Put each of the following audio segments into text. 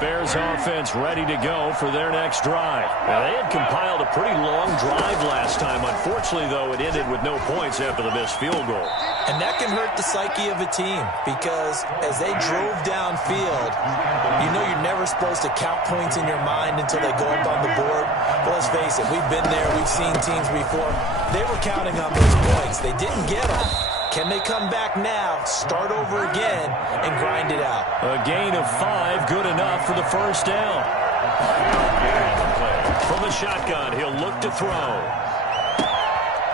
Bears offense ready to go for their next drive. Now, they had compiled a pretty long drive last time. Unfortunately, though, it ended with no points after the missed field goal. And that can hurt the psyche of a team because as they drove downfield, you know you're never supposed to count points in your mind until they go up on the board. But let's face it, we've been there. We've seen teams before. They were counting on those points. They didn't get them. Can they come back now, start over again, and grind it out? A gain of 5, good enough for the first down. From the shotgun, he'll look to throw.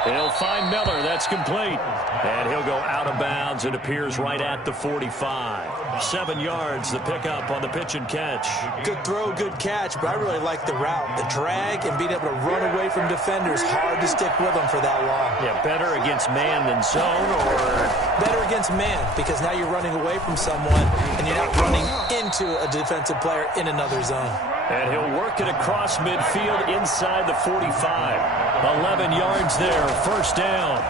He'll find Miller. That's complete. And he'll go out of bounds. It appears right at the 45. 7 yards, the pickup on the pitch and catch. Good throw, good catch, but I really like the route. The drag and being able to run away from defenders, hard to stick with them for that long. Yeah, better against man than zone, or? Better against man, because now you're running away from someone and you're not running into a defensive player in another zone. And he'll work it across midfield inside the 45. 11 yards there, first down.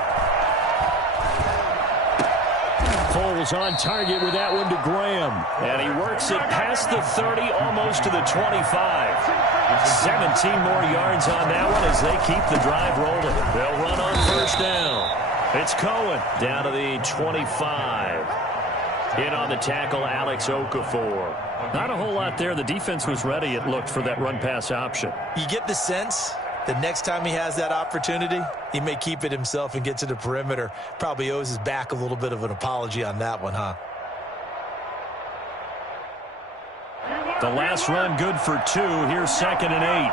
Foles on target with that one to Graham. And he works it past the 30, almost to the 25. 17 more yards on that one as they keep the drive rolling. They'll run on first down. It's Cohen down to the 25. In on the tackle, Alex Okafor. Not a whole lot there. The defense was ready, it looked, for that run-pass option. You get the sense the next time he has that opportunity, he may keep it himself and get to the perimeter. Probably owes his back a little bit of an apology on that one, huh? The last run good for 2. Here's 2nd and 8.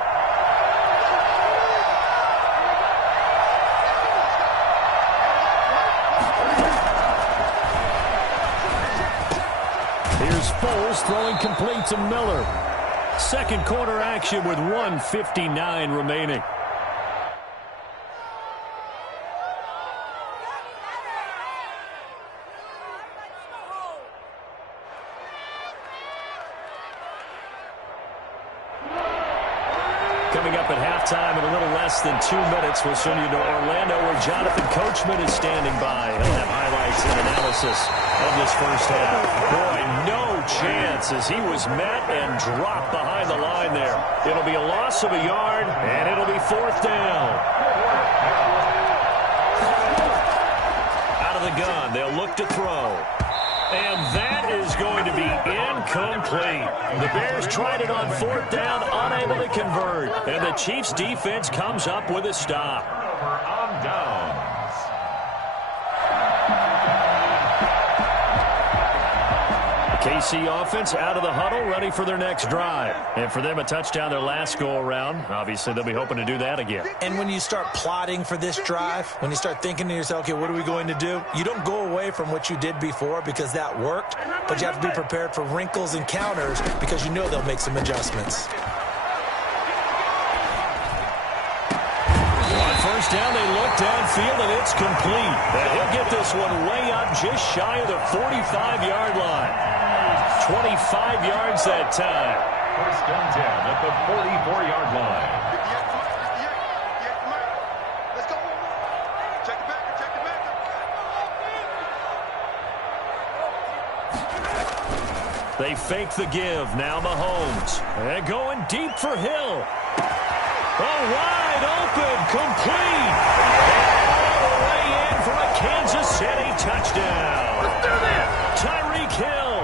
Here's Foles throwing complete to Miller. Second quarter action with 1:59 remaining. Coming up at halftime in a little less than 2 minutes, we'll send you to Orlando where Jonathan Coachman is standing by. He'll have highlights and analysis of this first half. Boy, no chance as he was met and dropped behind the line there. It'll be a loss of a yard, and it'll be 4th down. Out of the gun, they'll look to throw. And that is going to be incomplete. The Bears tried it on 4th down, unable to convert. And the Chiefs' defense comes up with a stop. On downs. KC offense out of the huddle, ready for their next drive. And for them, a touchdown their last go-around. Obviously, they'll be hoping to do that again. And when you start plotting for this drive, when you start thinking to yourself, okay, what are we going to do? You don't go away from what you did before because that worked, but you have to be prepared for wrinkles and counters because you know they'll make some adjustments. On first down, they look downfield, and it's complete. And he'll get this one way up just shy of the 45-yard line. 25 yards that time. First and 10 at the 44-yard line. Let's go. Check the back. Check the back. They fake the give. Now Mahomes. And going deep for Hill. Oh, wide open. Complete. And all the way in for a Kansas City touchdown. Let's do this. Tyreek Hill.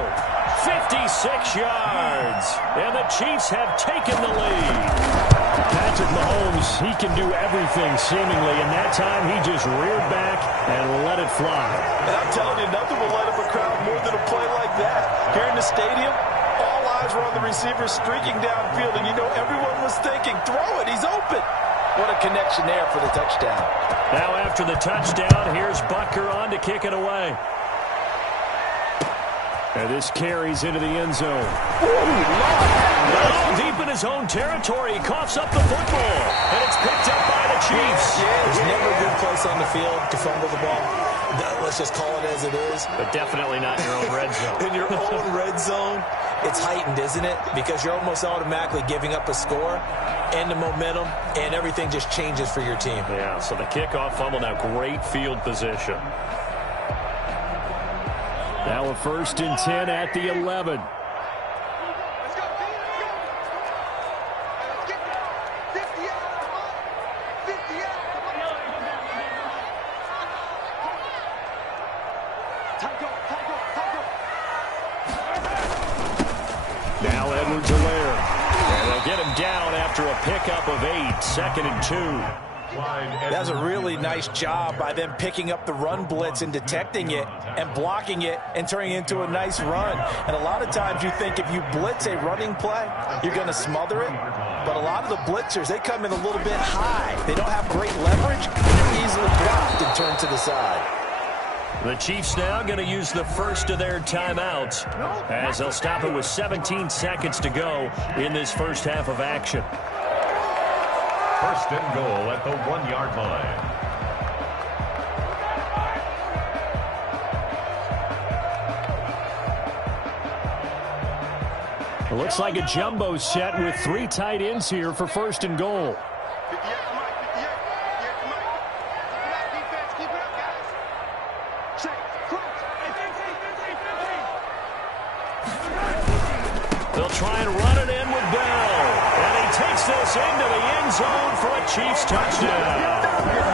56 yards. And the Chiefs have taken the lead. Patrick Mahomes, he can do everything seemingly. And that time he just reared back and let it fly. And I'm telling you, nothing will light up a crowd more than a play like that. Here in the stadium, all eyes were on the receiver streaking downfield. And you know everyone was thinking, throw it, he's open. What a connection there for the touchdown. Now after the touchdown, here's Butker on to kick it away. And this carries into the end zone. Oh, deep in his own territory. He coughs up the football. And it's picked up by the Chiefs. There's never a good place on the field to fumble the ball. Let's just call it as it is. But definitely not in your own red zone. In your own red zone, it's heightened, isn't it? Because you're almost automatically giving up a score and the momentum, and everything just changes for your team. Yeah, so the kickoff fumble, now great field position. Now a 1st and 10 at the 11. Let's go, Now Edwards-Helaire. And they'll get him down after a pickup of 8, 2nd and 2. That's a really nice job by them picking up the run blitz and detecting it and blocking it and turning it into a nice run. And a lot of times you think if you blitz a running play, you're going to smother it. But a lot of the blitzers, they come in a little bit high. They don't have great leverage. They're easily blocked and turned to the side. The Chiefs now going to use the first of their timeouts as they'll stop it with 17 seconds to go in this first half of action. First and goal at the 1-yard line. It looks like a jumbo set with 3 tight ends here for first and goal. They'll try and run it in with Bell. And he takes this into the end zone for a Chiefs touchdown.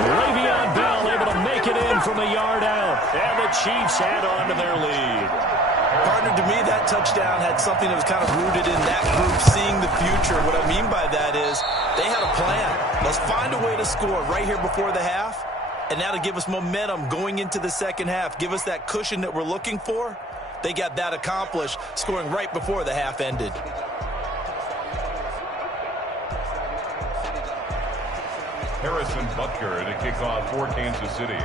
Le'Veon Bell able to make it in from a yard out. And the Chiefs add on to their lead. Partner, to me, that touchdown had something that was kind of rooted in that group seeing the future. What I mean by that is they had a plan. Let's find a way to score right here before the half. And now to give us momentum going into the second half, give us that cushion that we're looking for. They got that accomplished, scoring right before the half ended. Harrison Butker to kick off for Kansas City.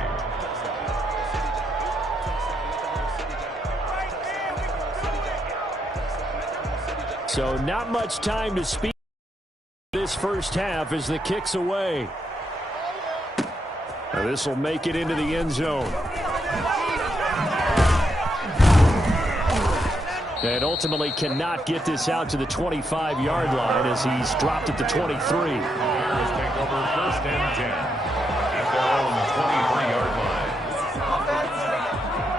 So not much time to speak this first half as the kick's away. Now this will make it into the end zone. And ultimately cannot get this out to the 25-yard line as he's dropped it to 23. Bears take over first and 10 at their own 23-yard line.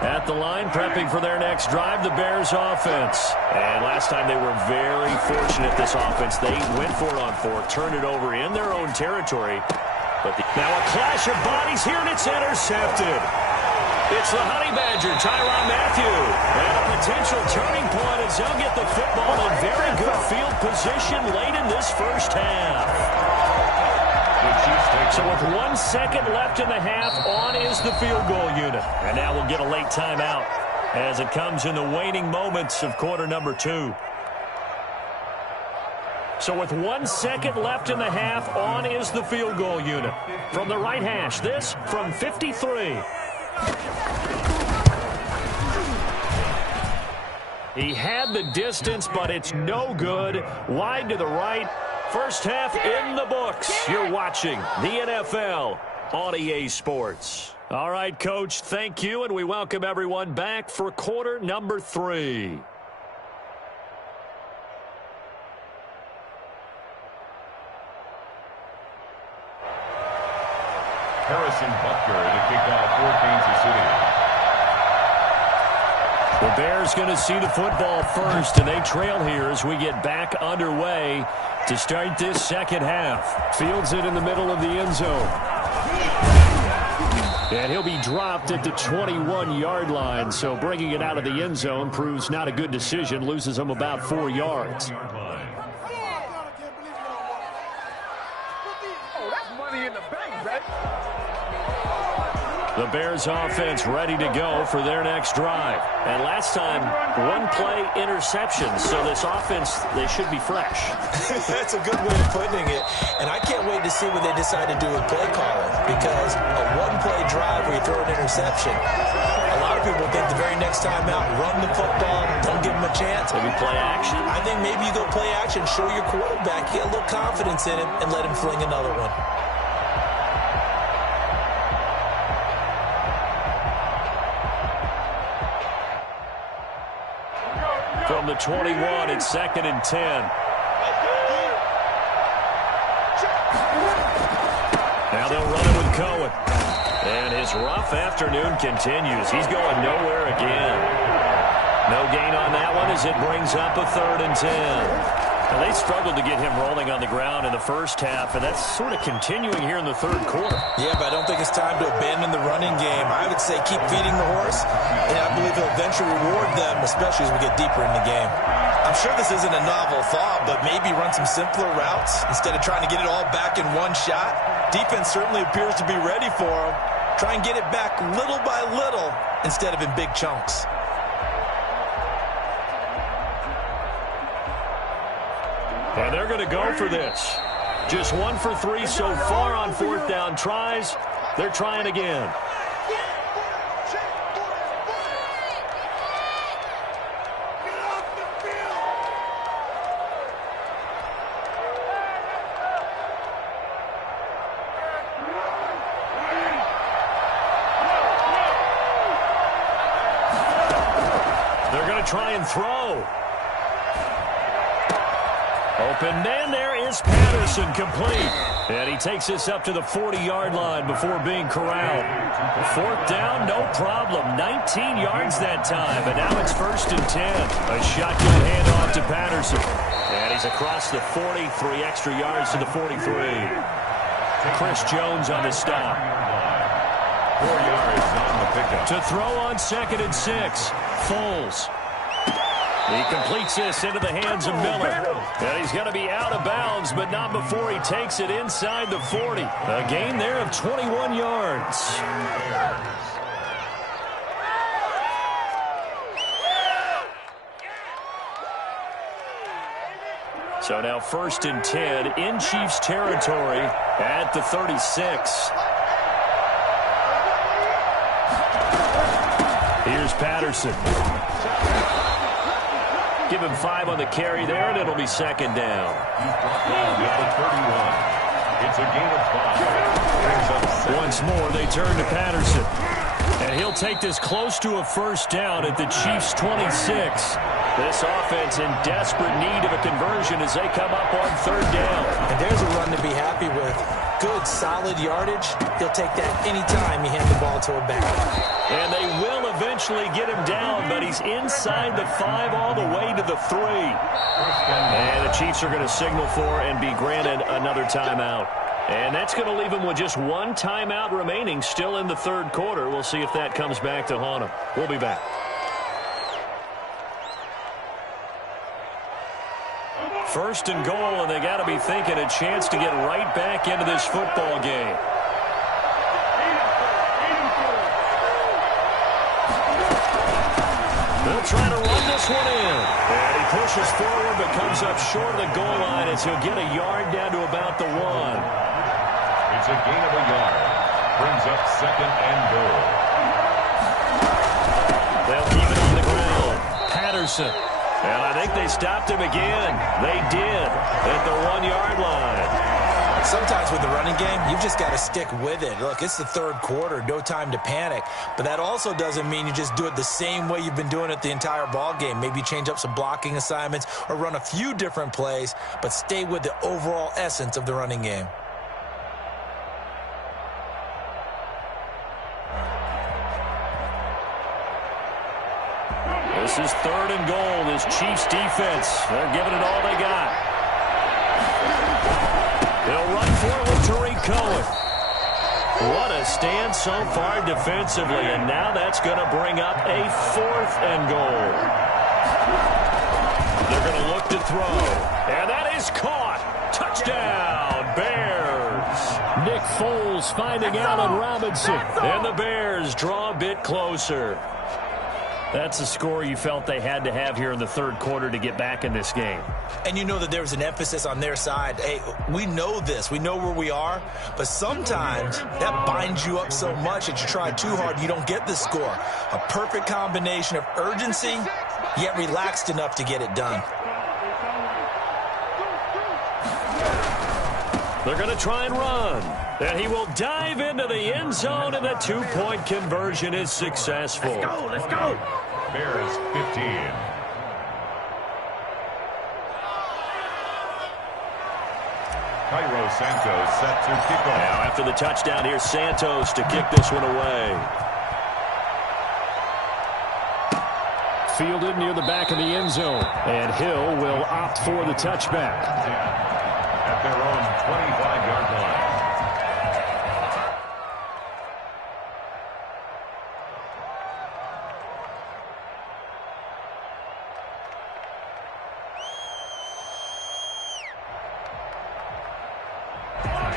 At the line, prepping for their next drive, the Bears offense. And last time they were very fortunate, this offense. They went for it on 4th, turned it over in their own territory. But now a clash of bodies here, and it's intercepted. It's the Honey Badger, Tyrann Mathieu. And a potential turning point as they'll get the football in very good field position late in this first half. So with 1 second left in the half, on is the field goal unit. And now we'll get a late timeout as it comes in the waning moments of quarter number 2. So with 1 second left in the half, on is the field goal unit. From the right hash, this from 53. He had the distance, but it's no good. Wide to the right. First half in the books. You're watching the NFL on EA Sports. All right, Coach, thank you, and we welcome everyone back for quarter number 3. Harrison Butker to kick off for Kansas City. The Bears going to see the football first, and they trail here as we get back underway to start this second half. Fields it in the middle of the end zone. And he'll be dropped at the 21-yard line, so bringing it out of the end zone proves not a good decision, loses him about 4 yards. The Bears offense ready to go for their next drive. And last time, 1-play interception. So this offense, they should be fresh. That's a good way of putting it. And I can't wait to see what they decide to do with play calling. Because a 1-play drive where you throw an interception, a lot of people think the very next time out, run the football, don't give them a chance. Maybe play action. I think maybe you go play action, show your quarterback, get a little confidence in him, and let him fling another one. From the 21, it's 2nd and 10. Now they'll run it with Cohen. And his rough afternoon continues. He's going nowhere again. No gain on that one as it brings up a 3rd and 10. Now they struggled to get him rolling on the ground in the first half, and that's sort of continuing here in the third quarter. Yeah, but I don't think it's it's time to abandon the running game. I would say keep feeding the horse, and I believe he'll eventually reward them, especially as we get deeper in the game. I'm sure this isn't a novel thought, but maybe run some simpler routes instead of trying to get it all back in one shot. Defense certainly appears to be ready for him. Try and get it back little by little instead of in big chunks. And they're going to go for this. Just 1 for 3 so far on 4th down tries. They're trying again. They're going to try and throw. Open man, there is Patterson, complete. And he takes this up to the 40-yard line before being corralled. 4th down, no problem. 19 yards that time, but now it's 1st and 10. A shotgun handoff to Patterson. And he's across the 40, 3 extra yards to the 43. Chris Jones on the stop. 4 yards on the pickup. To throw on 2nd and 6, Foles. He completes this into the hands of Miller. And he's going to be out of bounds, but not before he takes it inside the 40. A gain there of 21 yards. So now 1st and 10 in Chiefs territory at the 36. Here's Patterson. Give him 5 on the carry there, and it'll be 2nd down. He's brought down at the 31. It's a gain of 5. Once more, they turn to Patterson. And he'll take this close to a 1st down at the Chiefs' 26. This offense in desperate need of a conversion as they come up on 3rd down. And there's a run to be happy with. Good, solid yardage. He'll take that anytime you hand the ball to a back. And they will eventually get him down, but he's inside the 5 all the way to the 3. And the Chiefs are going to signal for and be granted another timeout. And that's going to leave him with just 1 timeout remaining still in the 3rd quarter. We'll see if that comes back to haunt him. We'll be back. First and goal, and they got to be thinking a chance to get right back into this football game. They'll try to run this one in. And he pushes forward but comes up short of the goal line as he'll get a yard down to about the 1. It's a gain of a yard. Brings up 2nd and goal. They'll keep it on the ground. Patterson. And I think they stopped him again. They did at the 1-yard line. Sometimes with the running game, you've just got to stick with it. Look, it's the 3rd quarter, no time to panic. But that also doesn't mean you just do it the same way you've been doing it the entire ball game. Maybe change up some blocking assignments or run a few different plays, but stay with the overall essence of the running game. This is 3rd and goal. This Chiefs defense, they're giving it all they got. They'll run for it with Tariq Cohen. What a stand so far defensively, and now that's going to bring up a 4th and goal. They're going to look to throw, and that is caught. Touchdown, Bears. Nick Foles finding Allen Robinson, and the Bears draw a bit closer. That's a score you felt they had to have here in the 3rd quarter to get back in this game. And you know that there was an emphasis on their side. Hey, we know this. We know where we are. But sometimes that binds you up so much that you try too hard, you don't get the score. A perfect combination of urgency, yet relaxed enough to get it done. They're going to try and run. And he will dive into the end zone, and the 2-point conversion is successful. Let's go, let's go. Bears 15. Cairo Santos set to kick off. Now after the touchdown, here's Santos to kick this one away. Fielded near the back of the end zone. And Hill will opt for the touchback. At their own 25-yard line.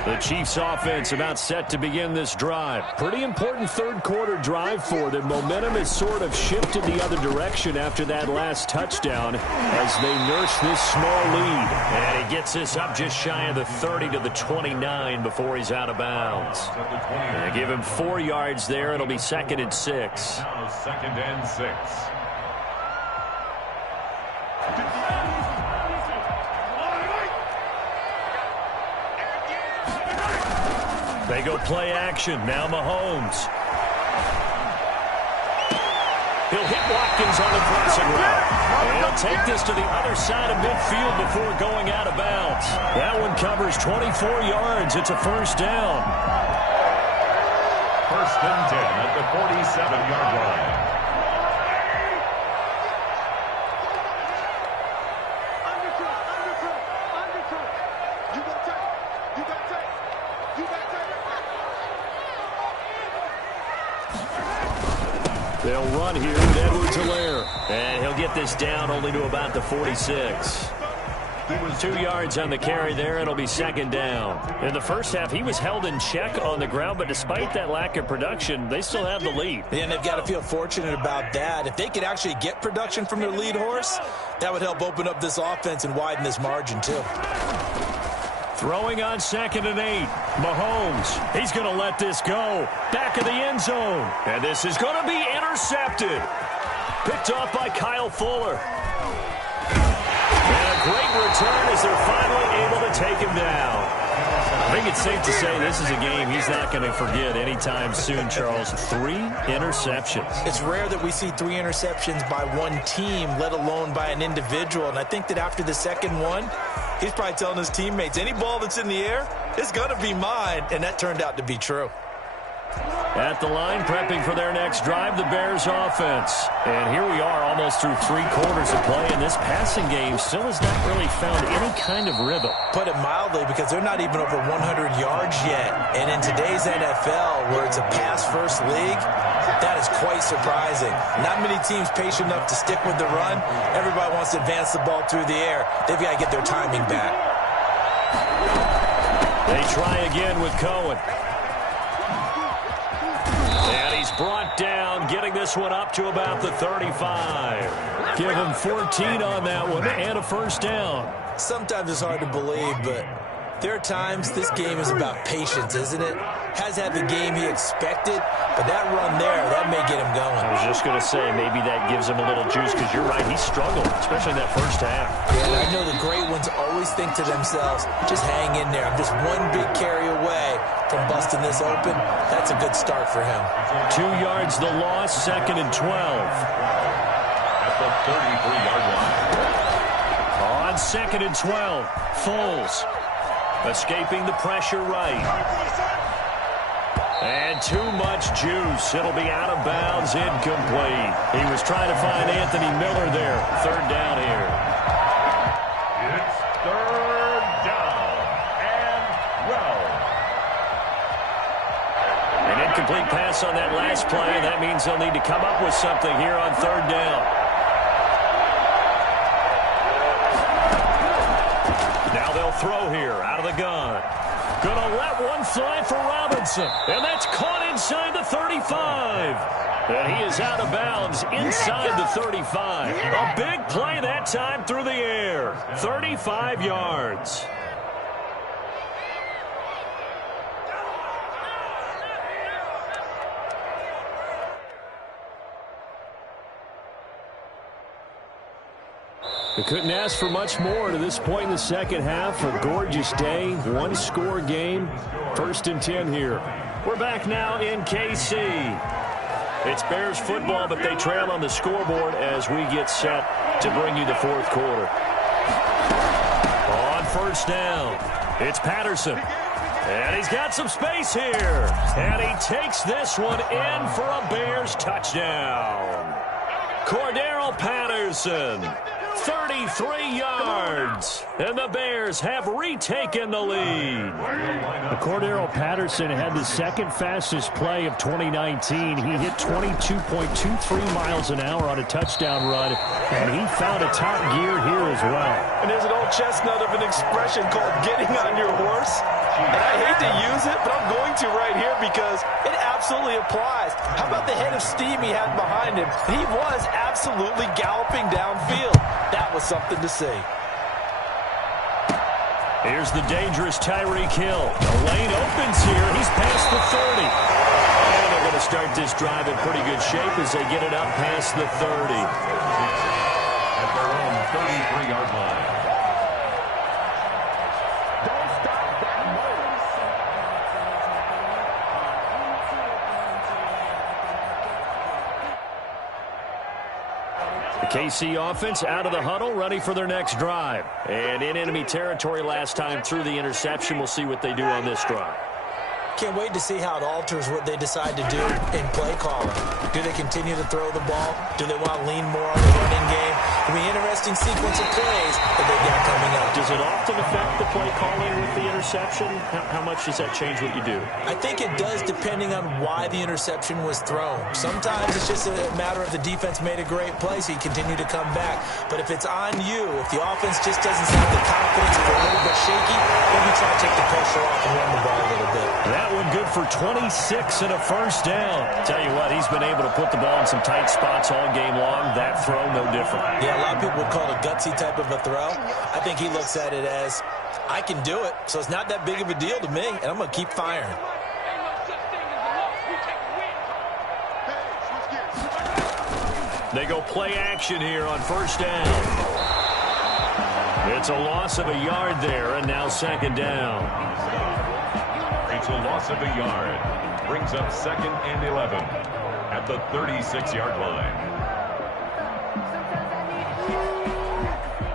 The Chiefs offense about set to begin this drive. Pretty important third quarter drive for them. Momentum has sort of shifted the other direction after that last touchdown as they nurse this small lead. And he gets this up just shy of the 30 to the 29 before he's out of bounds. They give him 4 yards there. It'll be 2nd and 6. Now 2nd and 6. They go play action. Now Mahomes. He'll hit Watkins on the crossing route. And he'll take this to the other side of midfield before going out of bounds. That one covers 24 yards. It's a first down. 1st and 10 at the 47-yard line. They'll run here with Edwards-Helaire. And he'll get this down only to about the 46. 2 yards on the carry there. It'll be 2nd down. In the first half, he was held in check on the ground, but despite that lack of production, they still have the lead. And they've got to feel fortunate about that. If they could actually get production from their lead horse, that would help open up this offense and widen this margin, too. Throwing on 2nd and 8. Mahomes, he's going to let this go. Back of the end zone. And this is going to be intercepted. Picked off by Kyle Fuller. And a great return as they're finally able to take him down. I think it's safe to say this is a game he's not going to forget anytime soon, Charles. 3 interceptions. It's rare that we see 3 interceptions by one team, let alone by an individual. And I think that after the second one, he's probably telling his teammates, any ball that's in the air, it's going to be mine. And that turned out to be true. At the line, prepping for their next drive, the Bears offense. And here we are almost through 3 quarters of play, and this passing game still has not really found any kind of rhythm. Put it mildly, because they're not even over 100 yards yet. And in today's NFL, where it's a pass-first league, that is quite surprising. Not many teams patient enough to stick with the run. Everybody wants to advance the ball through the air. They've got to get their timing back. They try again with Cohen. And he's brought down, getting this one up to about the 35. Give him 14 on that one and a first down. Sometimes it's hard to believe, but there are times this game is about patience, isn't it? Has had the game he expected, but that run there, that may get him going. I was just going to say, maybe that gives him a little juice, because you're right, he struggled, especially in that first half. Yeah, and I know the great ones always think to themselves, just hang in there. I'm just one big carry away from busting this open. That's a good start for him. 2 yards the loss, 2nd and 12. At the 33-yard line. On 2nd and 12, Foles escaping the pressure right. And too much juice. It'll be out of bounds, incomplete. He was trying to find Anthony Miller there. 3rd down here. It's 3rd down and 12. An incomplete pass on that last play, and that means they'll need to come up with something here on 3rd down. Now they'll throw here out of the gun. Gonna let one fly for Robinson. And that's caught inside the 35. And he is out of bounds inside the 35. A big play that time through the air. 35 yards. They couldn't ask for much more to this point in the second half. A gorgeous day, 1-score game. 1st and 10 here. We're back now in KC. It's Bears football, but they trail on the scoreboard as we get set to bring you the 4th quarter. On 1st down, it's Patterson. And he's got some space here. And he takes this one in for a Bears touchdown. Cordero Patterson. 33 yards, and the Bears have retaken the lead. Cordero Patterson had the second fastest play of 2019. He hit 22.23 miles an hour on a touchdown run, and he found a top gear here as well. And there's an old chestnut of an expression called getting on your horse. And I hate to use it, but I'm going to right here because it absolutely applies. How about the head of steam he had behind him? He was absolutely galloping downfield. That was something to see. Here's the dangerous Tyreek Hill. The lane opens here. He's past the 30. And they're going to start this drive in pretty good shape as they get it up past the 30. At their own 33-yard line. The KC offense out of the huddle, ready for their next drive. And in enemy territory last time through the interception. We'll see what they do on this drive. Can't wait to see how it alters what they decide to do in play calling. Do they continue to throw the ball? Do they want to lean more on the running game? It'll be an interesting sequence of plays that they've got coming up. Does it often affect the play calling with the interception? How much does that change what you do? I think it does depending on why the interception was thrown. Sometimes it's just a matter of the defense made a great play, so you continue to come back. But if it's on you, if the offense just doesn't have the confidence, if they're a little bit shaky, maybe try to take the pressure off and run the ball a little bit. That one good for 26 and a first down. Tell you what, he's been able to put the ball in some tight spots all game long. That throw, no different. Yeah, a lot of people would call it a gutsy type of a throw. I think he looks at it as, I can do it, so it's not that big of a deal to me, and I'm going to keep firing. They go play action here on first down. It's a loss of a yard there, and now second down. It's a loss of a yard. Brings up 2nd and 11 at the 36-yard line.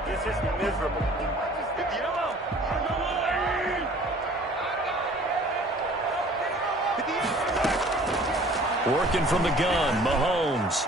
This is miserable. Working from the gun, Mahomes.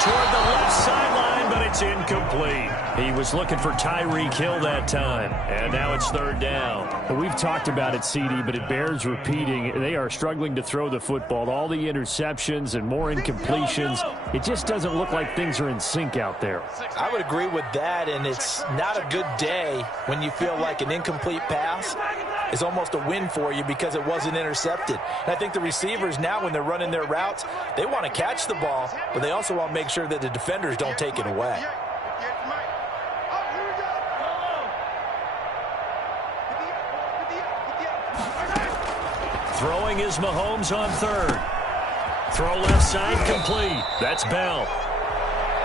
Toward the left sideline, but it's incomplete. He was looking for Tyreek Hill that time, and now it's third down. We've talked about it, CD, but it bears repeating. They are struggling to throw the football. All the interceptions and more incompletions. It just doesn't look like things are in sync out there. I would agree with that, and it's not a good day when you feel like an incomplete pass is almost a win for you because it wasn't intercepted. And I think the receivers now, when they're running their routes, they want to catch the ball, but they also want to make sure that the defenders don't take it away. Throwing is Mahomes on third. Throw left side complete. That's Bell.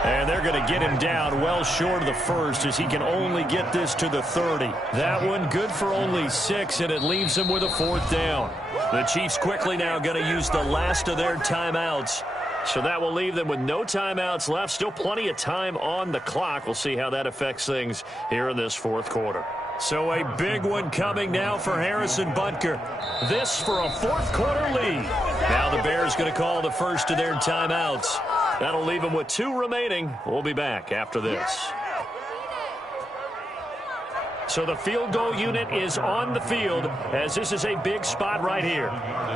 And they're going to get him down well short of the first as he can only get this to the 30. That one good for only 6, and it leaves him with a fourth down. The Chiefs quickly now going to use the last of their timeouts. So that will leave them with no timeouts left. Still plenty of time on the clock. We'll see how that affects things here in this fourth quarter. So a big one coming now for Harrison Butker. This for a fourth quarter lead. Now the Bears going to call the first of their timeouts. That'll leave them with 2 remaining. We'll be back after this. So the field goal unit is on the field as this is a big spot right here.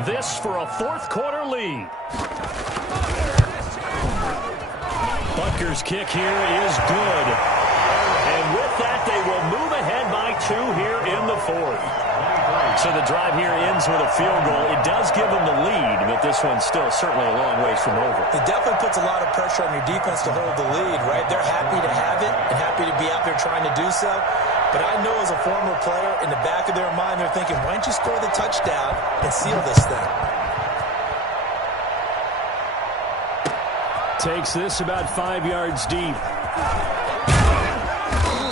This for a fourth quarter lead. Butker's kick here is good. And with that, they will move ahead by 2 here in the fourth. So the drive here ends with a field goal. It does give them the lead, but this one's still certainly a long ways from over. It definitely puts a lot of pressure on your defense to hold the lead, right? They're happy to have it and happy to be out there trying to do so. But I know as a former player, in the back of their mind, they're thinking, why don't you score the touchdown and seal this thing? Takes this about 5 yards deep.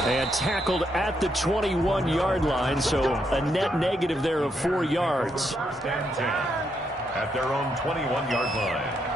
And tackled at the 21-yard line, so a net negative there of 4 yards. First and 10 at their own 21-yard line.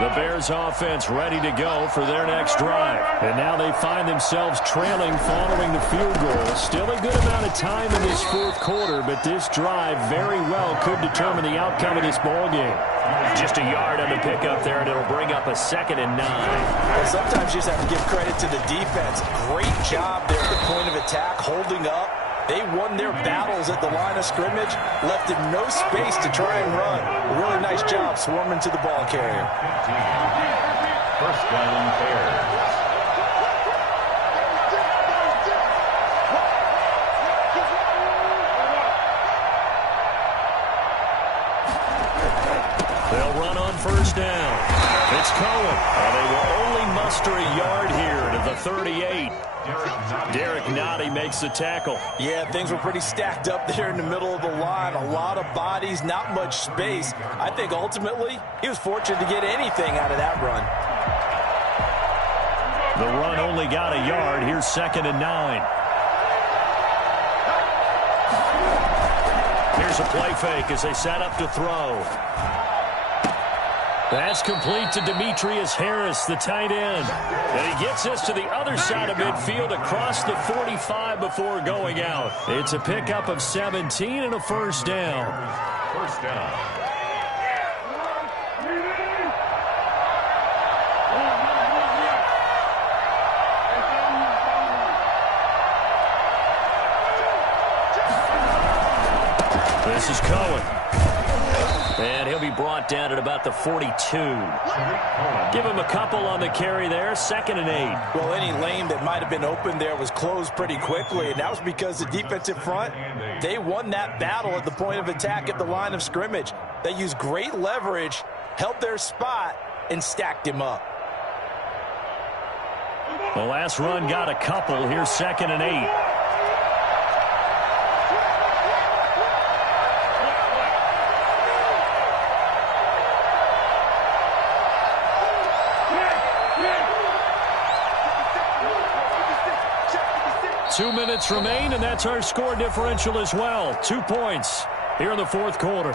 The Bears offense ready to go for their next drive. And now they find themselves trailing following the field goal. Still a good amount of time in this fourth quarter, but this drive very well could determine the outcome of this ball game. Just a yard on the pickup there, and it'll bring up a 2nd and 9. Well, sometimes you just have to give credit to the defense. Great job there at the point of attack, holding up They won their battles at the line of scrimmage, left him no space to try and run. A really nice job swarming to the ball carrier. 15. First down, Bears. They'll run on first down. It's Cohen, and they will only muster a yard here to the 38. Derek Nottie makes the tackle. Yeah, things were pretty stacked up there in the middle of the line. A lot of bodies, not much space. I think ultimately he was fortunate to get anything out of that run. The run only got a yard. Here's 2nd and 9. Here's a play fake as they set up to throw. That's complete to Demetrius Harris, the tight end. And he gets this to the other side of midfield across the 45 before going out. It's a pickup of 17 and a first down. First down. This is Cohen. And he'll be brought down at about the 42. Give him a couple on the carry there. 2nd and 8. Well, any lane that might have been open there was closed pretty quickly, and that was because the defensive front, they won that battle at the point of attack at the line of scrimmage. They used great leverage, held their spot, and stacked him up. The last run got a couple. Here's 2nd and 8. Two minutes remain, and that's our score differential as well. 2 points here in the fourth quarter.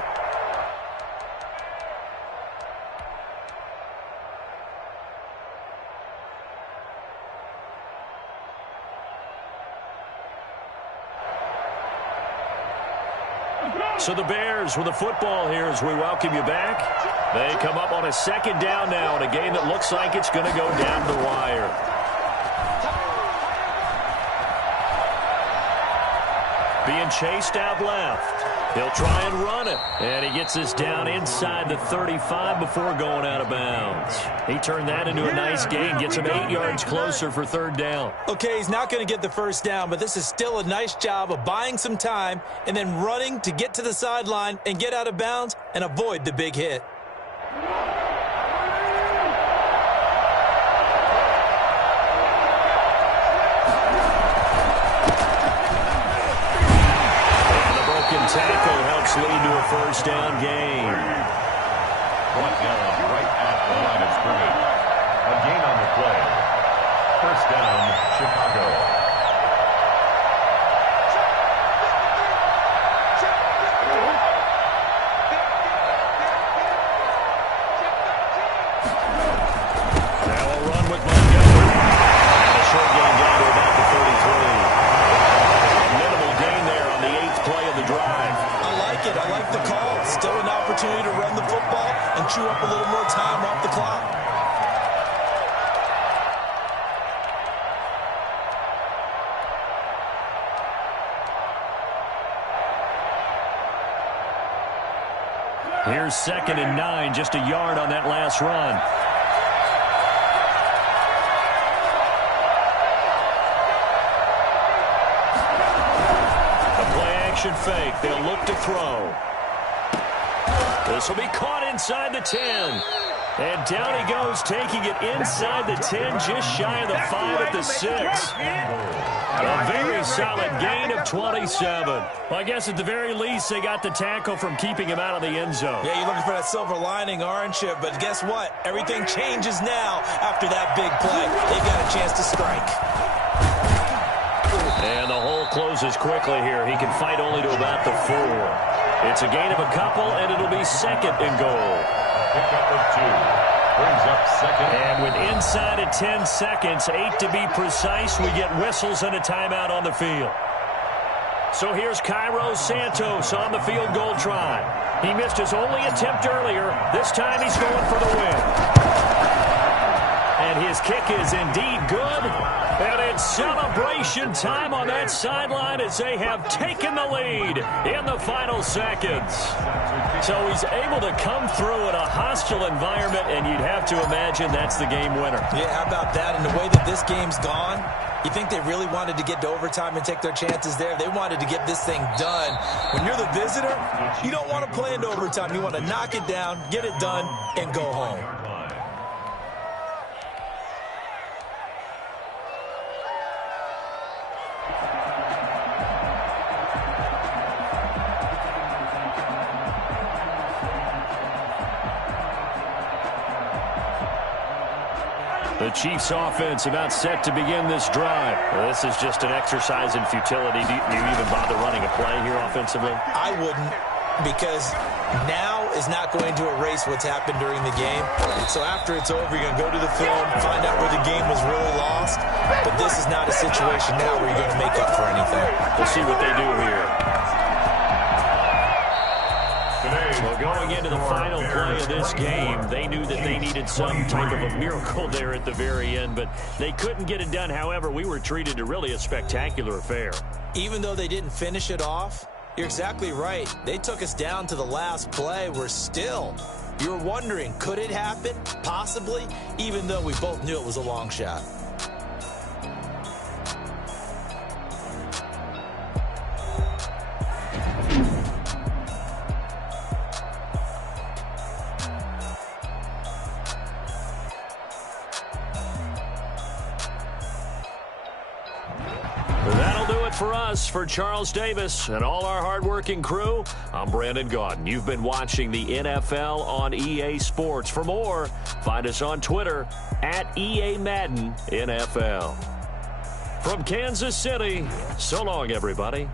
So the Bears with the football here as we welcome you back. They come up on a 2nd down now in a game that looks like it's going to go down the wire. Being chased out left. He'll try and run it. And he gets this down inside the 35 before going out of bounds. He turned that into a nice gain. Gets him 8 yards closer for 3rd down. Okay, he's not going to get the first down, but this is still a nice job of buying some time and then running to get to the sideline and get out of bounds and avoid the big hit. Tackle helps lead to a first down gain. Brought down right at the line of scrimmage. A gain on the play. First down, Chicago. Now a run with Montgomery. And a short gain down to about the 33. Minimal gain there on the 8th play of the drive. I like the call. Still an opportunity to run the football and chew up a little more time off the clock. Here's 2nd and 9, just a yard on that last run. Fake. They'll look to throw. This will be caught inside the 10. And down he goes, taking it inside the 10, just shy of the 5 at the 6. A very solid gain of 27. Well, I guess at the very least, they got the tackle from keeping him out of the end zone. Yeah, you're looking for that silver lining, aren't you? But guess what? Everything changes now after that big play. They got a chance to strike. And the hole closes quickly here. He can fight only to about the 4. It's a gain of a couple, and it'll be 2nd and goal. Pickup of 2. Brings up 2nd. And with inside of 10 seconds, 8 to be precise, we get whistles and a timeout on the field. So here's Cairo Santos on the field goal try. He missed his only attempt earlier. This time he's going for the win. And his This kick is indeed good. And it's celebration time on that sideline as they have taken the lead in the final seconds. So he's able to come through in a hostile environment, and you'd have to imagine that's the game winner. Yeah, how about that? And the way that this game's gone, you think they really wanted to get to overtime and take their chances there? They wanted to get this thing done. When you're the visitor, you don't want to play into overtime. You want to knock it down, get it done, and go home. The Chiefs offense about set to begin this drive. Well, this is just an exercise in futility. Do you even bother running a play here offensively? I wouldn't, because now is not going to erase what's happened during the game. So after it's over, you're going to go to the film, find out where the game was really lost. But this is not a situation now where you're going to make up for anything. We'll see what they do here. Well, going into the final play of this game, they knew that they needed some type of a miracle there at the very end, but they couldn't get it done. However, we were treated to really a spectacular affair. Even though they didn't finish it off, you're exactly right. They took us down to the last play. You were wondering, could it happen? Possibly, even though we both knew it was a long shot. For us, for Charles Davis and all our hardworking crew, I'm Brandon Gaudin. You've been watching the NFL on EA Sports. For more, find us on Twitter at EA Madden NFL. From Kansas City, so long, everybody.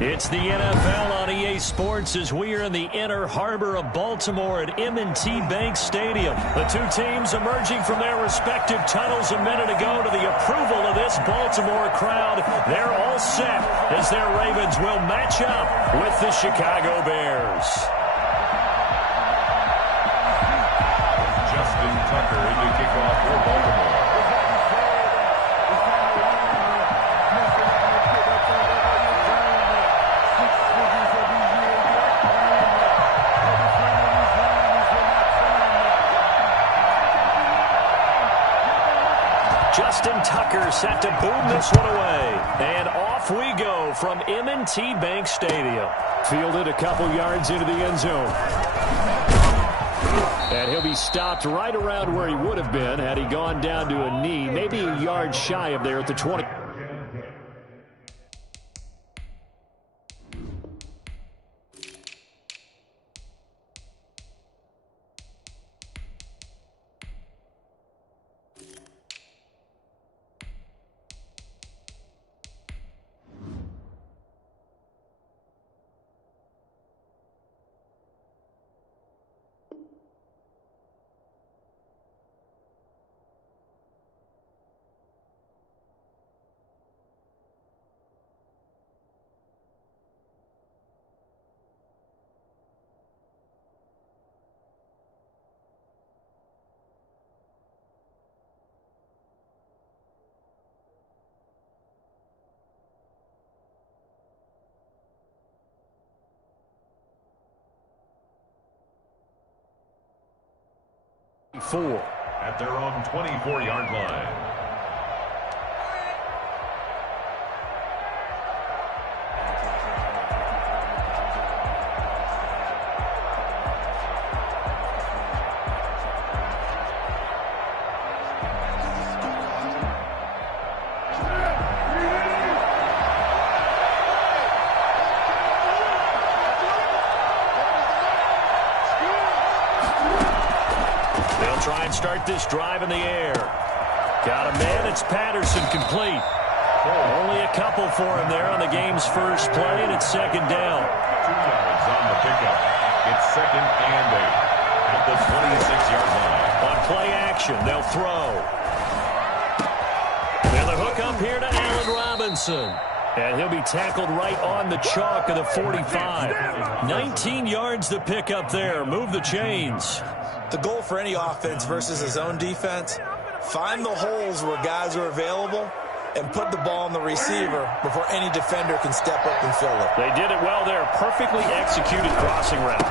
It's the NFL on EA Sports as we are in the inner harbor of Baltimore at M&T Bank Stadium. The two teams emerging from their respective tunnels a minute ago to the approval of this Baltimore crowd. They're all set as their Ravens will match up with the Chicago Bears. Justin Tucker in the kickoff for Baltimore. Justin Tucker set to boom this one away. And off we go from M&T Bank Stadium. Fielded a couple yards into the end zone. And he'll be stopped right around where he would have been had he gone down to a knee, maybe a yard shy of there at the 20. At their own 24-yard line. Try and start this drive in the air. Got a man. It's Patterson, complete. Only a couple for him there on the game's first play, and it's second down. 2 yards on the pickup. It's second and 8 at the 26-yard line. On play action, they'll throw. And the hook up here to Allen Robinson. And he'll be tackled right on the chalk of the 45. 19 yards to pick up there. Move the chains. The goal for any offense versus his own defense, find the holes where guys are available and put the ball on the receiver before any defender can step up and fill it. They did it well there. Perfectly executed crossing route.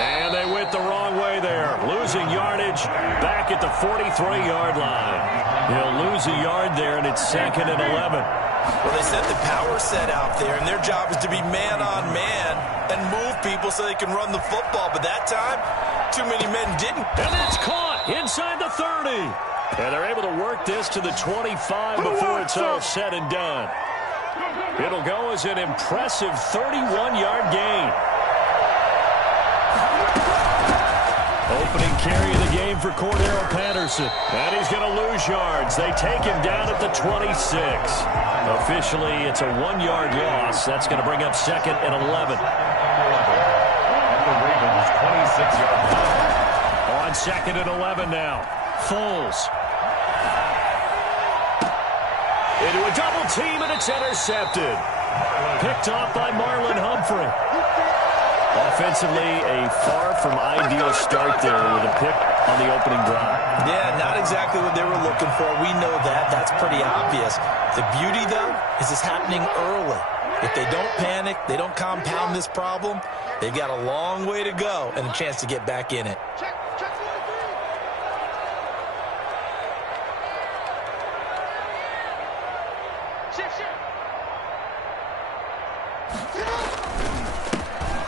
And they went the wrong way there. Losing yardage back at the 43-yard line. He'll lose a yard there, and it's second and 11. Well, they set the power set out there, and their job is to be man-on-man and move people so they can run the football. But that time, too many men didn't. And it's caught inside the 30. And they're able to work this to the 25 before it's all said and done. It'll go as an impressive 31-yard gain. Opening carry of the game for Cordero Patterson. And he's going to lose yards. They take him down at the 26. Officially, it's a 1-yard loss. That's going to bring up second and 11. At the Ravens' 26-yard line. On second and 11 now. Foles. Into a double team, and it's intercepted. Picked off by Marlon Humphrey. Offensively, a far from ideal start there with a pick on the opening drive. Yeah, not exactly what they were looking for. We know that. That's pretty obvious. The beauty, though, is it's happening early. If they don't panic, they don't compound this problem, they've got a long way to go and a chance to get back in it.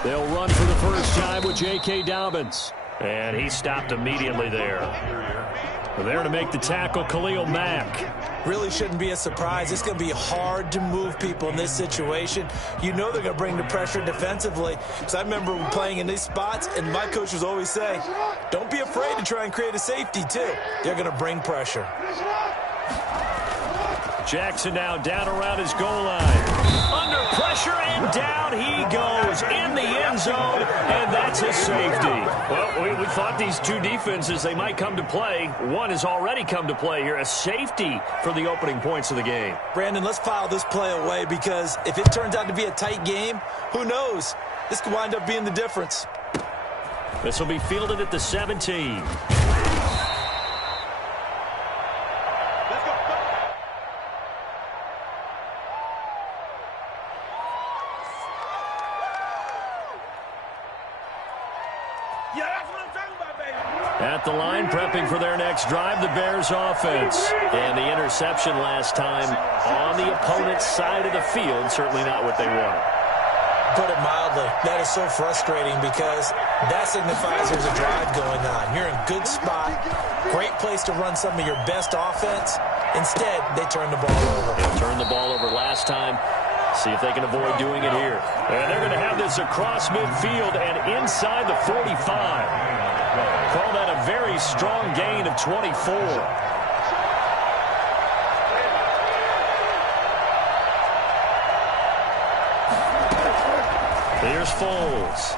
They'll run for the first time with J.K. Dobbins. And he stopped immediately there. There to make the tackle, Khalil Mack. Really shouldn't be a surprise. It's going to be hard to move people in this situation. You know they're going to bring the pressure defensively. Because I remember playing in these spots, and my coaches always say, don't be afraid to try and create a safety, too. They're going to bring pressure. Jackson now down around his goal line. Under pressure, and down he goes in the end zone, and that's a safety. Well, we thought these two defenses, they might come to play. One has already come to play here, a safety for the opening points of the game. Brandon, let's file this play away because if it turns out to be a tight game, who knows? This could wind up being the difference. This will be fielded at the 17. At at the line, prepping for their next drive, the Bears offense. And the interception last time on the opponent's side of the field, certainly not what they wanted. Put it mildly, that is so frustrating because that signifies there's a drive going on. You're in a good spot, great place to run some of your best offense. Instead, they turn the ball over. They turned the ball over last time. See if they can avoid doing it here. And they're going to have this across midfield and inside the 45. Call that a very strong gain of 24. Here's Foles.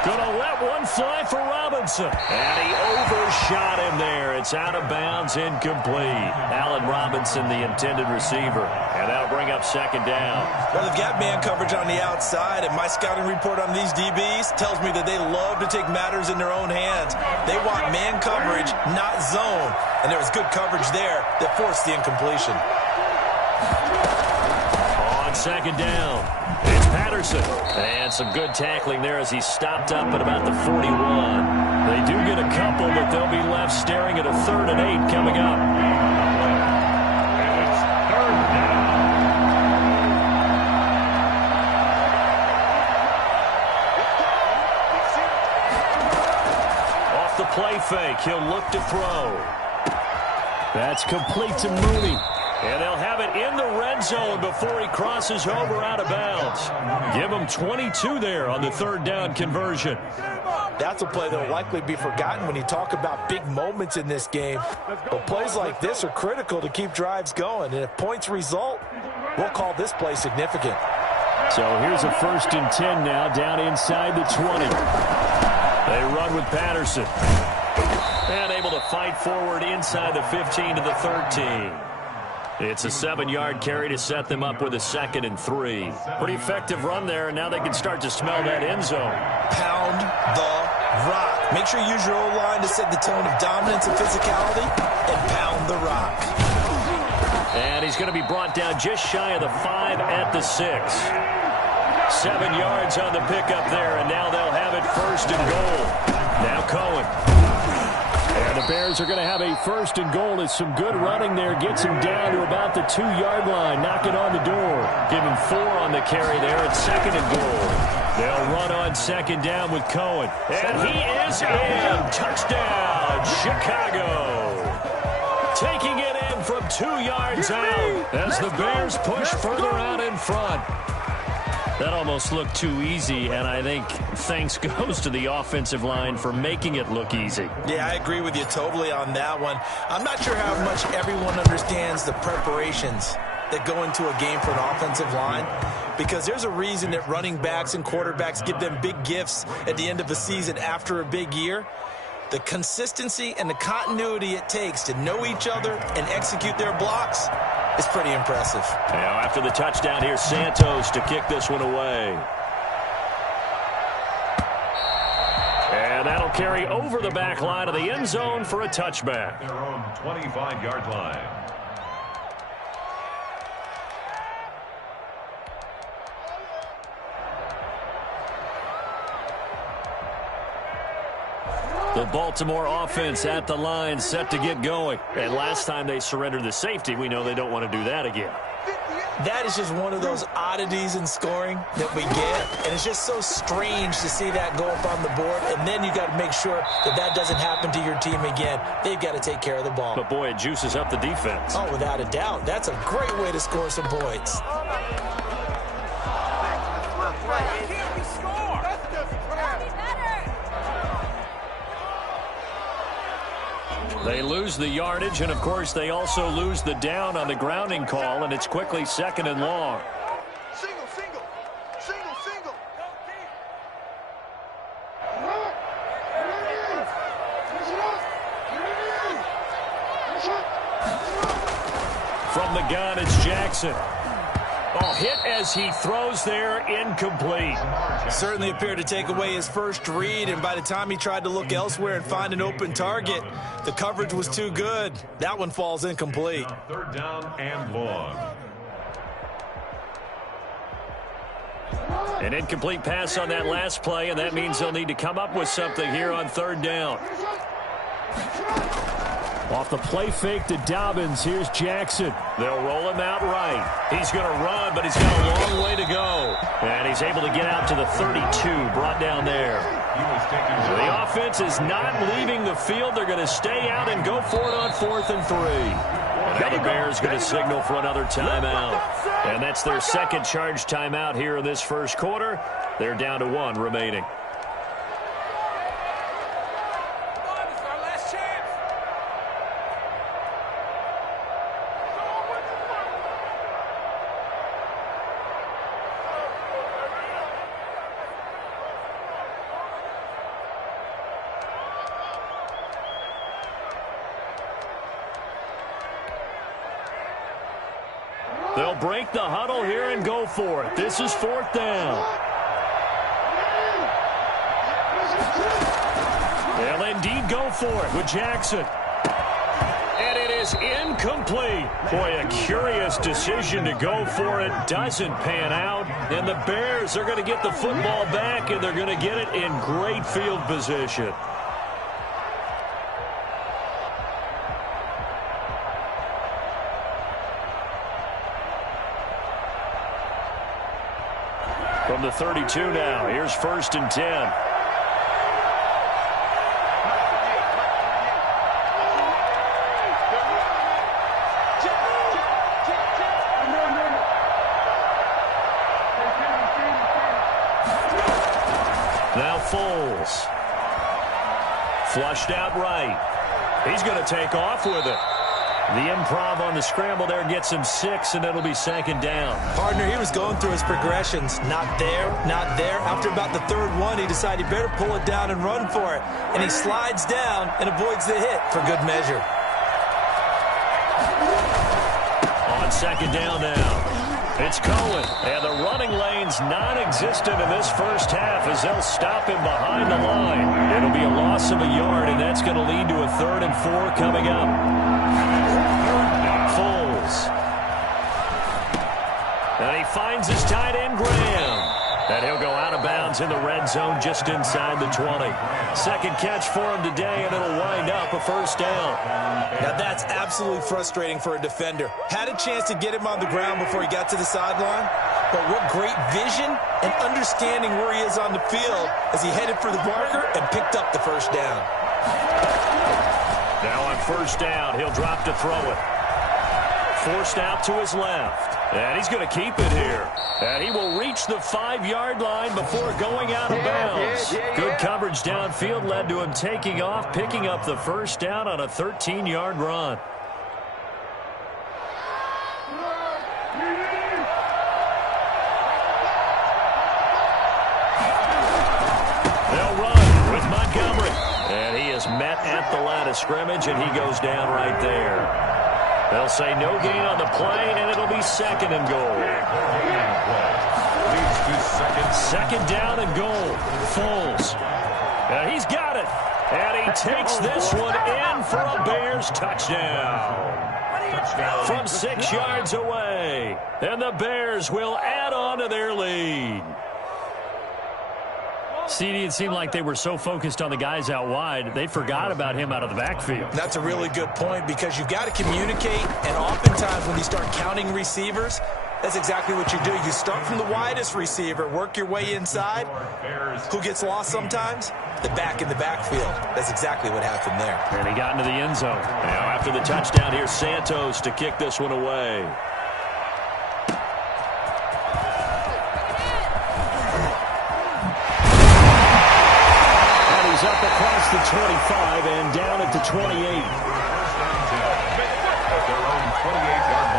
Gonna let one fly for Robinson. And he overshot him there. It's out of bounds, incomplete. Allen Robinson, the intended receiver. And that'll bring up second down. Well, they've got man coverage on the outside, and my scouting report on these DBs tells me that they love to take matters in their own hands. They want man coverage, not zone. And there was good coverage there that forced the incompletion. On second down, it's Patterson. And some good tackling there as he stopped up at about the 41. They do get a couple, but they'll be left staring at a 3rd and 8 coming up. And it's 3rd down. Off the play fake, he'll look to throw. That's complete to Mooney. And they'll have it in the red zone before he crosses over out of bounds. Give him 22 there on the 3rd down conversion. That's a play that will likely be forgotten when you talk about big moments in this game. But plays like this are critical to keep drives going. And if points result, we'll call this play significant. So here's a 1st and 10 now down inside the 20. They run with Patterson. And able to fight forward inside the 15 to the 13. It's a 7-yard carry to set them up with a 2nd and 3. Pretty effective run there, and now they can start to smell that end zone. Pound the rock. Make sure you use your O-line to set the tone of dominance and physicality, and pound the rock. And he's going to be brought down just shy of the 5 at the 6. 7 yards on the pickup there, and now they'll have it 1st and goal. Now Cohen. And the Bears are going to have a 1st and goal as some good running there gets him down to about the 2-yard line. Knock it on the door. Give him 4 on the carry there at 2nd and goal. They'll run on 2nd down with Cohen. And he is in. Touchdown, Chicago. Taking it in from 2 yards out as the Bears push further out in front. That almost looked too easy, and I think thanks goes to the offensive line for making it look easy. Yeah, I agree with you totally on that one. I'm not sure how much everyone understands the preparations that go into a game for an offensive line, because there's a reason that running backs and quarterbacks give them big gifts at the end of a season after a big year. The consistency and the continuity it takes to know each other and execute their blocks is pretty impressive. Now, after the touchdown, here's Santos to kick this one away. And that'll carry over the back line of the end zone for a touchback. Their own 25-yard line. The Baltimore offense at the line, set to get going. And last time they surrendered the safety, we know they don't want to do that again. That is just one of those oddities in scoring that we get. And it's just so strange to see that go up on the board. And then you got to make sure that that doesn't happen to your team again. They've got to take care of the ball. But, boy, it juices up the defense. Oh, without a doubt. That's a great way to score some points. They lose the yardage, and, of course, they also lose the down on the grounding call, and it's quickly 2nd and long. Single, single, single, single. From the gun, it's Jackson. Oh, hit as he throws there, incomplete. Certainly appeared to take away his first read, and by the time he tried to look elsewhere and find an open target, the coverage was too good. That one falls incomplete. 3rd down and long. An incomplete pass on that last play, and that means they'll need to come up with something here on third down. Off the play fake to Dobbins, here's Jackson. They'll roll him out right. He's going to run, but he's got a long way to go. And he's able to get out to the 32, brought down there. The offense is not leaving the field. They're going to stay out and go for it on 4th and 3. And now the Bears going to signal for another timeout. And that's their second charge timeout here in this first quarter. They're down to 1 remaining. They'll break the huddle here and go for it. This is 4th down. They'll indeed go for it with Jackson. And it is incomplete. Boy, a curious decision to go for it. Doesn't pan out. And the Bears are going to get the football back, and they're going to get it in great field position. From the 32 now, here's 1st and 10. Now Foles. Flushed out right. He's going to take off with it. The improv on the scramble there gets him 6, and it'll be 2nd down. Partner, he was going through his progressions. Not there, not there. After about the 3rd one, he decided he better pull it down and run for it. And he slides down and avoids the hit for good measure. On 2nd down now. It's Cohen, and the running lane's non-existent in this first half as they'll stop him behind the line. It'll be a loss of a yard, and that's going to lead to a 3rd and 4 coming up. Foles. And he finds his tight end, Graham. And he'll go out of bounds in the red zone just inside the 20. Second catch for him today, and it'll wind up a 1st down. Now that's absolutely frustrating for a defender. Had a chance to get him on the ground before he got to the sideline, but what great vision and understanding where he is on the field as he headed for the marker and picked up the 1st down. Now on 1st down, he'll drop to throw it. Forced out to his left. And he's going to keep it here. And he will reach the 5-yard line before going out of bounds. Good coverage downfield led to him taking off, picking up the 1st down on a 13-yard run. They'll run with Montgomery. And he is met at the line of scrimmage, and he goes down right there. They'll say no gain on the play, and it'll be 2nd and goal. 2nd down and goal. Foles. And he's got it. And he takes this one in for a Bears touchdown. From 6 yards away. And the Bears will add on to their lead. CD, it seemed like they were so focused on the guys out wide, they forgot about him out of the backfield. That's a really good point because you've got to communicate, and oftentimes when you start counting receivers, that's exactly what you do. You start from the widest receiver, work your way inside. Who gets lost sometimes? The back in the backfield. That's exactly what happened there. And he got into the end zone. Now after the touchdown, here's Santos to kick this one away. Up across the 25 and down at the 28. At their own 28-yard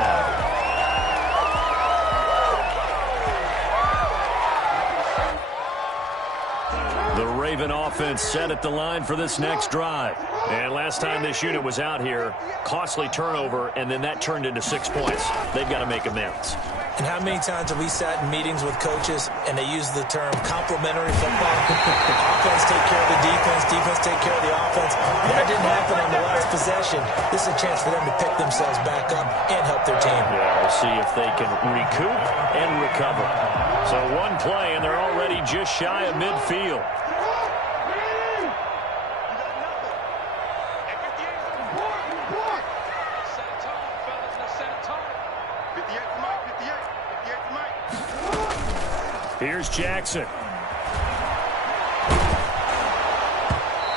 line. The Raven offense set at the line for this next drive. And last time this unit was out here, costly turnover, and then that turned into 6 points. They've got to make amends. And how many times have we sat in meetings with coaches and they use the term complementary football? Offense take care of the defense, defense take care of the offense. That didn't happen on the last possession. This is a chance for them to pick themselves back up and help their team. Yeah, we'll see if they can recoup and recover. So one play, and they're already just shy of midfield. Here's Jackson.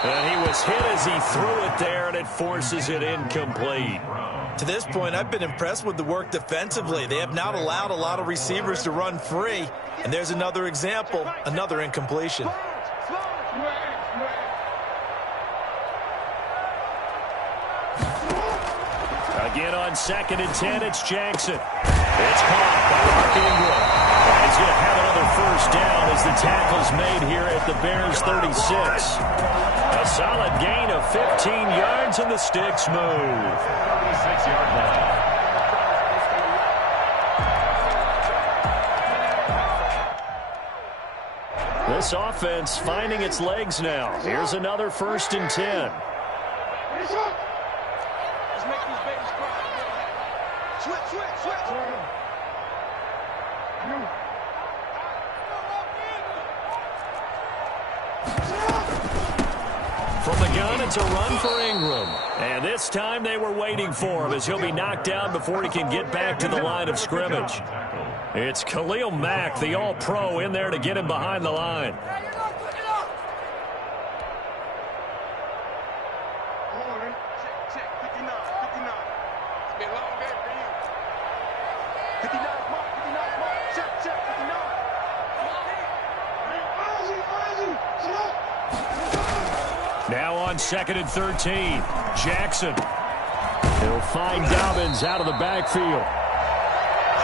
And he was hit as he threw it there, and it forces it incomplete. To this point, I've been impressed with the work defensively. They have not allowed a lot of receivers to run free. And there's another example, another incompletion. Again on 2nd and 10, it's Jackson. It's caught by Mark Ingram. And he's going to have another first down as the tackle's made here at the Bears' 36. A solid gain of 15 yards, and the sticks move. 36-yard line. This offense finding its legs now. Here's another 1st and 10. From the gun, it's a run for Ingram. And this time they were waiting for him as he'll be knocked down before he can get back to the line of scrimmage. It's Khalil Mack, the all-pro, in there to get him behind the line. Now on 2nd and 13, Jackson. He'll find Dobbins out of the backfield.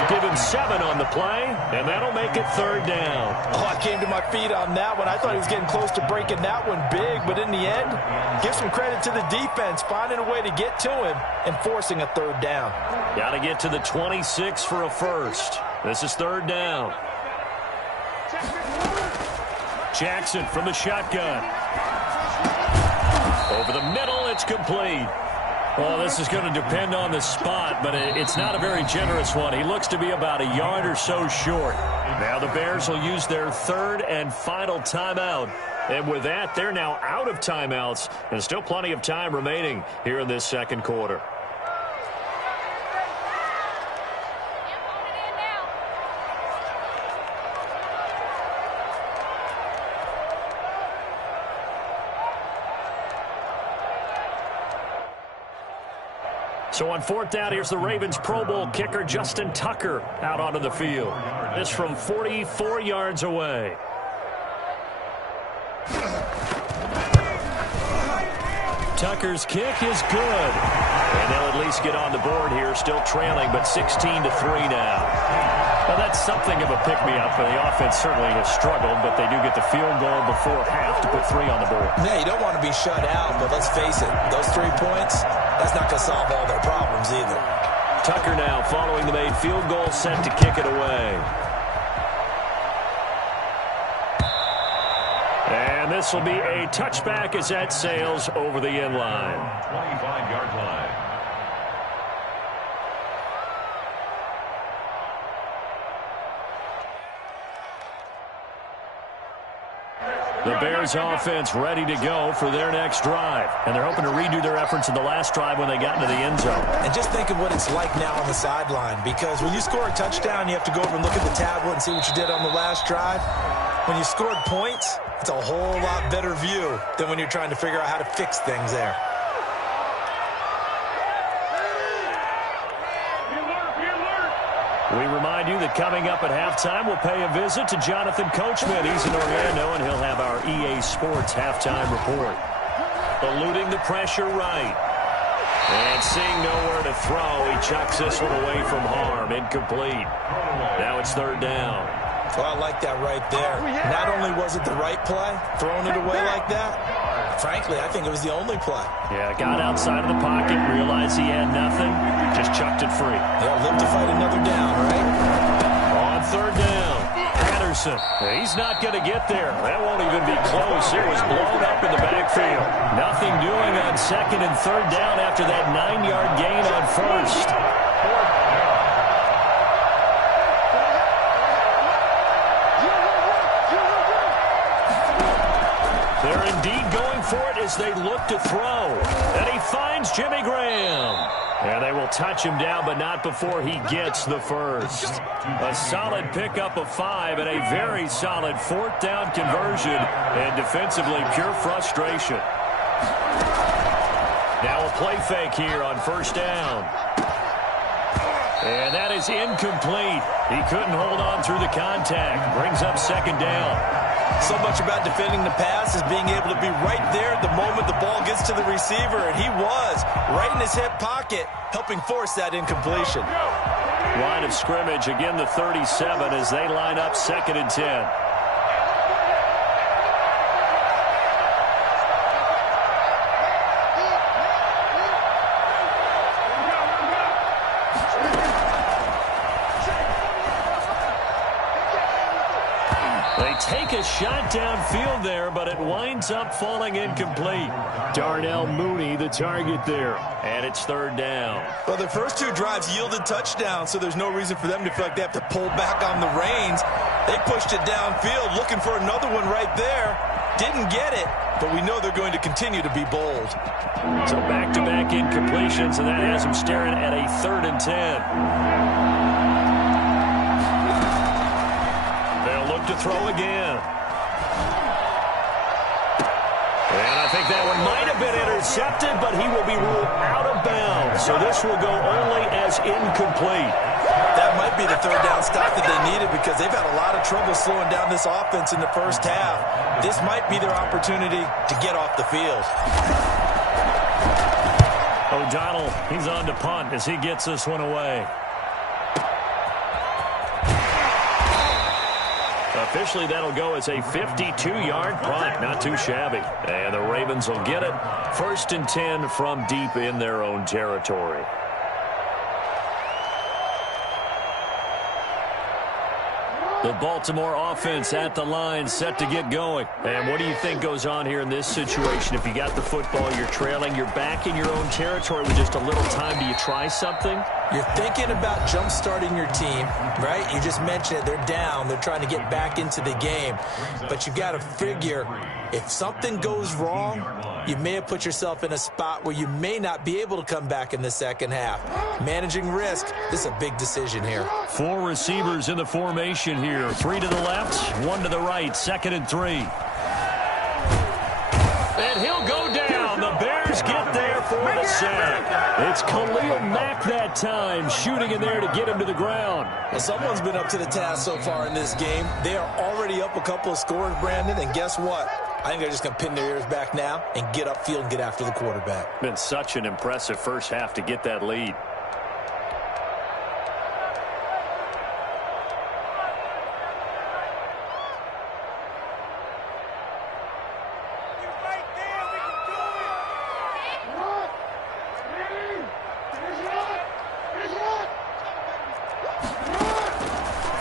Give him 7 on the play, and that'll make it 3rd down. Oh, I came to my feet on that one. I thought he was getting close to breaking that one big, but in the end, give some credit to the defense, finding a way to get to him and forcing a 3rd down. Got to get to the 26 for a first. This is 3rd down. Jackson from the shotgun. Over the middle, it's complete. Well, this is going to depend on the spot, but it's not a very generous one. He looks to be about a yard or so short. Now the Bears will use their 3rd and final timeout. And with that, they're now out of timeouts, and still plenty of time remaining here in this 2nd quarter. So on 4th down, here's the Ravens Pro Bowl kicker Justin Tucker out onto the field. This from 44 yards away. Tucker's kick is good. And they'll at least get on the board here, still trailing, but 16-3 now. Well, that's something of a pick-me-up. The offense certainly has struggled, but they do get the field goal before half to put 3 on the board. Yeah, you don't want to be shut out, but let's face it, those 3 points, that's not going to solve all their problems either. Tucker now following the made field goal, set to kick it away. And this will be a touchback as that sails over the end line. 25-yard line. The Bears offense ready to go for their next drive. And they're hoping to redo their efforts in the last drive when they got into the end zone. And just think of what it's like now on the sideline, because when you score a touchdown, you have to go over and look at the tablet and see what you did on the last drive. When you scored points, it's a whole lot better view than when you're trying to figure out how to fix things there. We remind you that coming up at halftime, we'll pay a visit to Jonathan Coachman. He's in Orlando, and he'll have our EA Sports halftime report. Eluding the pressure right. And seeing nowhere to throw, he chucks this one away from harm. Incomplete. Now it's 3rd down. Well, I like that right there. Not only was it the right play, throwing it away like that, Frankly, I think it was the only play. Yeah, got outside of the pocket, realized he had nothing, just chucked it free. They'll live to fight another down, right? On third down, Patterson. He's not going to get there. That won't even be close. It was blown up in the backfield. Nothing doing on second and third down after that 9-yard gain on first. They're indeed going for it as they look to throw. And he finds Jimmy Graham. And they will touch him down, but not before he gets the first. A solid pickup of 5 and a very solid 4th down conversion. And defensively, pure frustration. Now a play fake here on first down. And that is incomplete. He couldn't hold on through the contact. Brings up second down. So much about defending the pass is being able to be right there at the moment the ball gets to the receiver, and he was right in his hip pocket, helping force that incompletion. Line of scrimmage, again the 37 as they line up 2nd and 10. They take a shot downfield there, but it winds up falling incomplete. Darnell Mooney, the target there. And it's 3rd down. Well, the first 2 drives yielded touchdowns, so there's no reason for them to feel like they have to pull back on the reins. They pushed it downfield, looking for another one right there. Didn't get it, but we know they're going to continue to be bold. So back-to-back incompletions, and that has them staring at a 3rd and 10. To throw again. And I think that one might have been intercepted, but he will be ruled out of bounds. So this will go only as incomplete. That might be the 3rd down stop that they needed because they've had a lot of trouble slowing down this offense in the first half. This might be their opportunity to get off the field. O'Donnell, he's on to punt as he gets this one away. Officially, that'll go as a 52-yard punt. Not too shabby. And the Ravens will get it. 1st and 10 from deep in their own territory. The Baltimore offense at the line, set to get going. And what do you think goes on here in this situation? If you got the football, you're trailing, you're back in your own territory with just a little time. Do you try something? You're thinking about jump-starting your team, right? You just mentioned it. They're down. They're trying to get back into the game. But you got to figure, if something goes wrong, you may have put yourself in a spot where you may not be able to come back in the second half. Managing risk, this is a big decision here. 4 receivers in the formation here. 3 to the left, 1 to the right. 2nd and 3. And he'll go down. The Bears get there for the sack. It's Khalil Mack that time, shooting in there to get him to the ground. Well, someone's been up to the task so far in this game. They are already up a couple of scores, Brandon, and guess what? I think they're just going to pin their ears back now and get upfield and get after the quarterback. Been such an impressive first half to get that lead.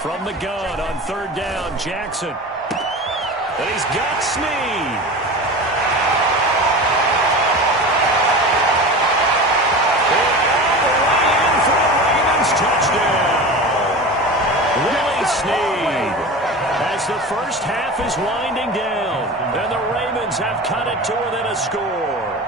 From the gun on 3rd down, Jackson. And he's got Snead. And all the way in for the Ravens touchdown. Willie Snead. As the first half is winding down, and the Ravens have cut it to within a score.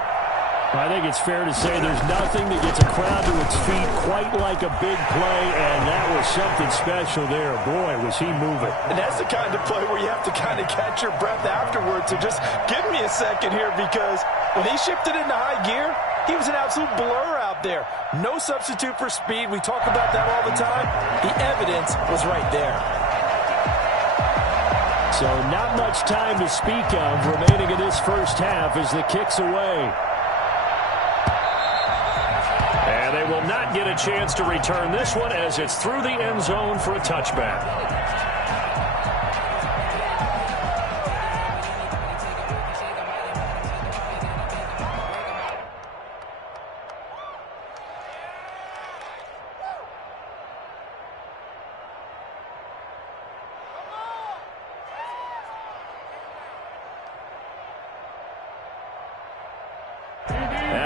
I think it's fair to say there's nothing that gets a crowd to its feet quite like a big play, and that was something special there. Boy, was he moving. And that's the kind of play where you have to kind of catch your breath afterwards. So just give me a second here, because when he shifted into high gear, he was an absolute blur out there. No substitute for speed. We talk about that all the time. The evidence was right there. So not much time to speak of remaining in this first half as the kick's away. And they will not get a chance to return this one as it's through the end zone for a touchback.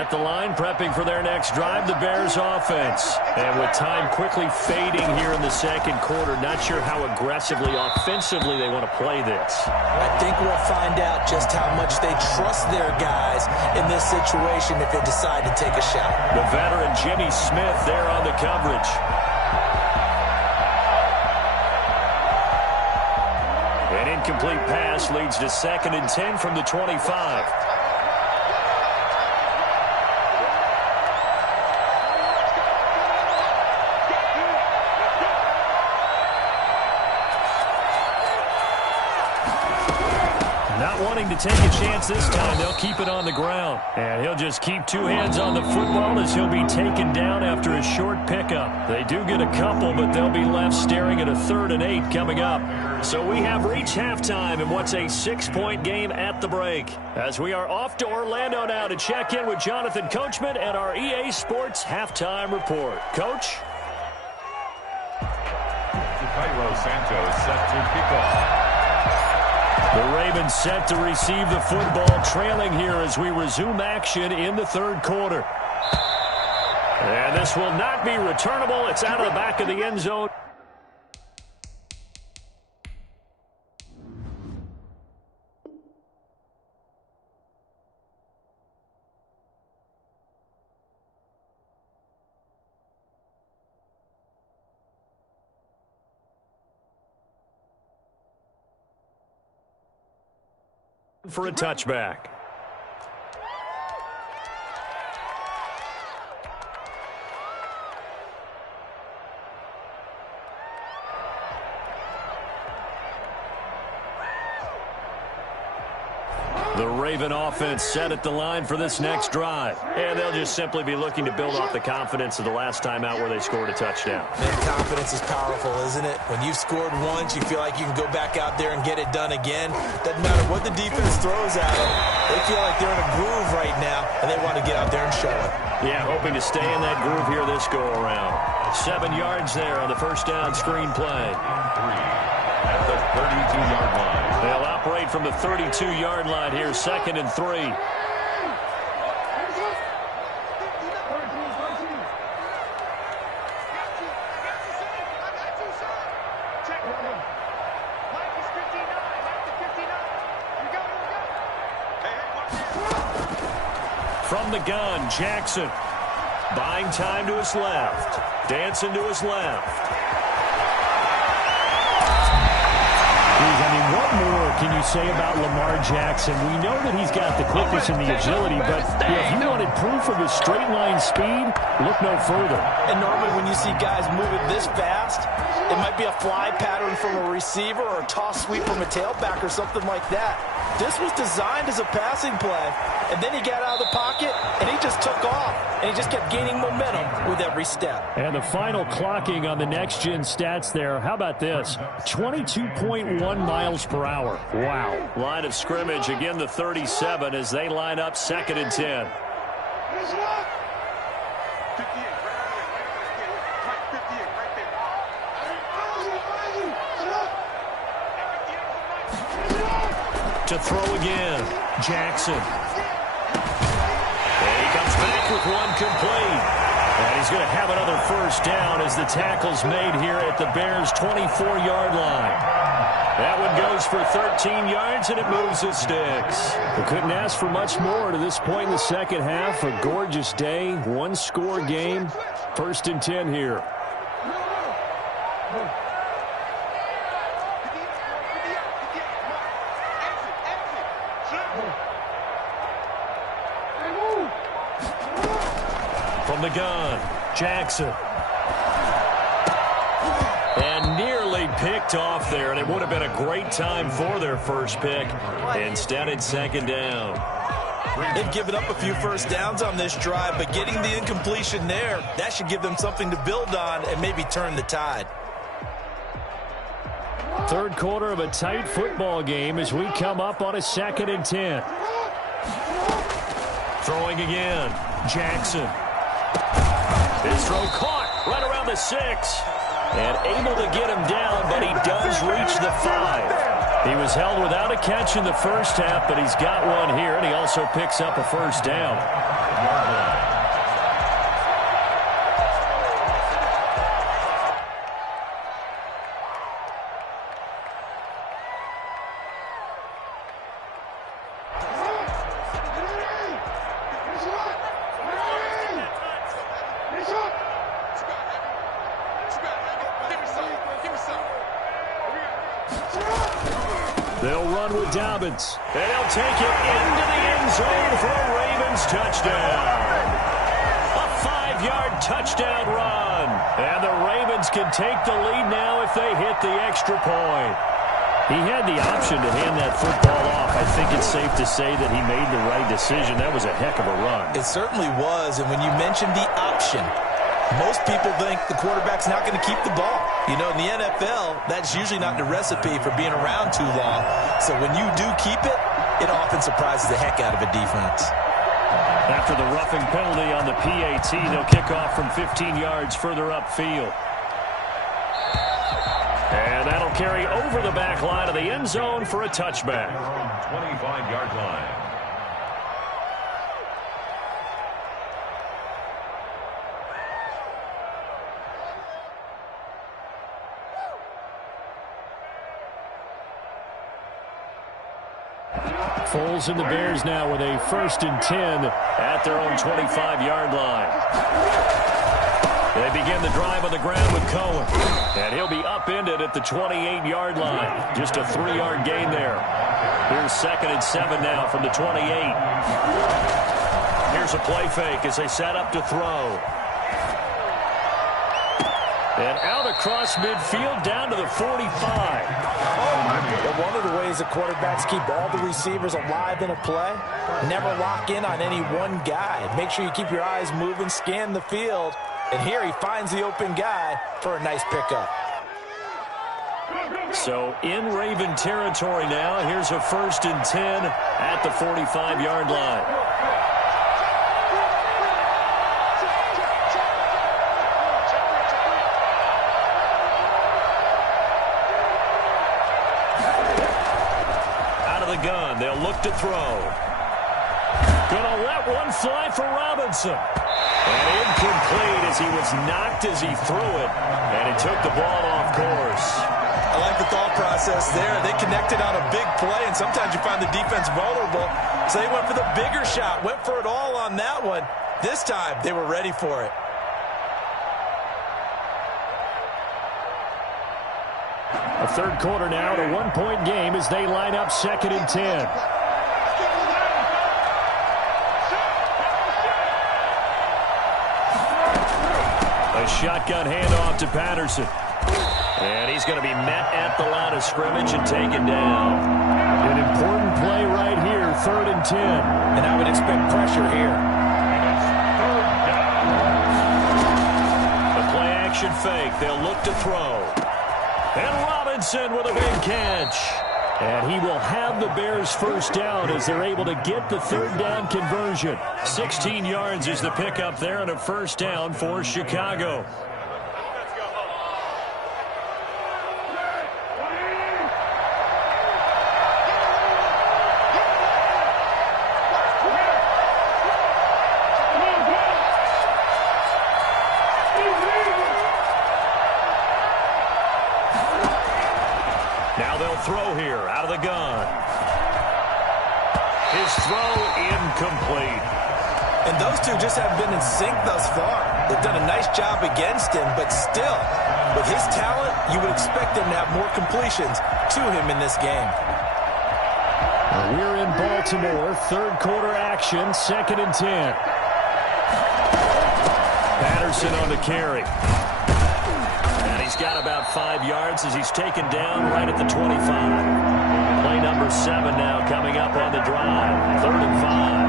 At the line, prepping for their next drive, the Bears offense. And with time quickly fading here in the second quarter, not sure how aggressively, offensively they want to play this. I think we'll find out just how much they trust their guys in this situation if they decide to take a shot. The veteran Jimmy Smith there on the coverage. An incomplete pass leads to 2nd and 10 from the 25. Not wanting to take a chance this time, they'll keep it on the ground. And he'll just keep 2 hands on the football as he'll be taken down after a short pickup. They do get a couple, but they'll be left staring at a 3rd and 8 coming up. So we have reached halftime in what's a 6-point game at the break. As we are off to Orlando now to check in with Jonathan Coachman and our EA Sports Halftime Report. Coach? Cairo Santos set to kick off. The Ravens set to receive the football, trailing here as we resume action in the 3rd quarter. And this will not be returnable. It's out of the back of the end zone. For a touchback. The Raven offense set at the line for this next drive. And they'll just simply be looking to build off the confidence of the last time out where they scored a touchdown. Man, confidence is powerful, isn't it? When you've scored once, you feel like you can go back out there and get it done again. Doesn't matter what the defense throws at them. They feel like they're in a groove right now, and they want to get out there and show it. Yeah, hoping to stay in that groove here this go-around. 7 yards there on the first down screen play. 3 at the 32-yard line. They'll operate from the 32-yard line here, 2nd and 3. From the gun, Jackson. Buying time to his left. Dancing to his left. I mean, what more can you say about Lamar Jackson? We know that he's got the quickness and the agility, but if you wanted proof of his straight line speed, look no further. And normally when you see guys moving this fast, it might be a fly pattern from a receiver or a toss sweep from a tailback or something like that. This was designed as a passing play, and then he got out of the pocket, and he just took off, and he just kept gaining momentum with every step. And the final clocking on the next-gen stats there, how about this? 22.1 miles per hour. Wow. Line of scrimmage, again the 37 as they line up 2nd and 10. To throw again, Jackson. And he comes back with one complete. And he's going to have another first down as the tackle's made here at the Bears' 24-yard line. That one goes for 13 yards, and it moves the sticks. We couldn't ask for much more to this point in the second half. A gorgeous day, one-score game. 1st and 10 here. From the gun, Jackson. And nearly picked off there, and it would have been a great time for their first pick. Instead, it's 2nd down. They've given up a few first downs on this drive, but getting the incompletion there, that should give them something to build on and maybe turn the tide. 3rd quarter of a tight football game as we come up on a 2nd and 10. Throwing again, Jackson. His throw caught right around the 6. And able to get him down, but he does reach the 5. He was held without a catch in the first half, but he's got one here, and he also picks up a first down. They'll run with Dobbins. And he'll take it into the end zone for a Ravens touchdown. A 5-yard touchdown run. And the Ravens can take the lead now if they hit the extra point. He had the option to hand that football off. I think it's safe to say that he made the right decision. That was a heck of a run. It certainly was. And when you mentioned the option, most people think the quarterback's not going to keep the ball. You know, in the NFL, that's usually not the recipe for being around too long. So when you do keep it, it often surprises the heck out of a defense. After the roughing penalty on the PAT, they'll kick off from 15 yards further upfield. And that'll carry over the back line of the end zone for a touchback. 25-yard line. Foles and the Bears now with a 1st and 10 at their own 25-yard line. They begin the drive on the ground with Cohen. And he'll be upended at the 28-yard line. Just a 3-yard gain there. Here's 2nd and 7 now from the 28. Here's a play fake as they set up to throw. And out across midfield down to the 45. But one of the ways the quarterbacks keep all the receivers alive in a play, never lock in on any one guy. Make sure you keep your eyes moving, scan the field. And here he finds the open guy for a nice pickup. So in Raven territory now, here's a 1st and 10 at the 45-yard line. Out of the gun, they'll look to throw. Gonna let one fly for Robinson. And incomplete as he was knocked as he threw it. And he took the ball off course. I like the thought process there. They connected on a big play, and sometimes you find the defense vulnerable. So they went for the bigger shot, went for it all on that one. This time, they were ready for it. A third quarter now, a 1-point game as they line up 2nd and 10. A shotgun handoff to Patterson. And he's going to be met at the line of scrimmage and taken down. An important play right here, 3rd and 10. And I would expect pressure here. The play action fake. They'll look to throw. And Robinson with a big catch. And he will have the Bears' 1st down as they're able to get the 3rd down conversion. 16 yards is the pickup there and a 1st down for Chicago. Now they'll throw here out of the gun. His throw incomplete. And those two just haven't been in sync thus far. They've done a nice job against him, but still, with his talent, you would expect him to have more completions to him in this game. We're in Baltimore, 3rd quarter action, 2nd and 10. Patterson on the carry. And he's got about 5 yards as he's taken down right at the 25. Play number 7 now coming up on the drive. 3rd and 5.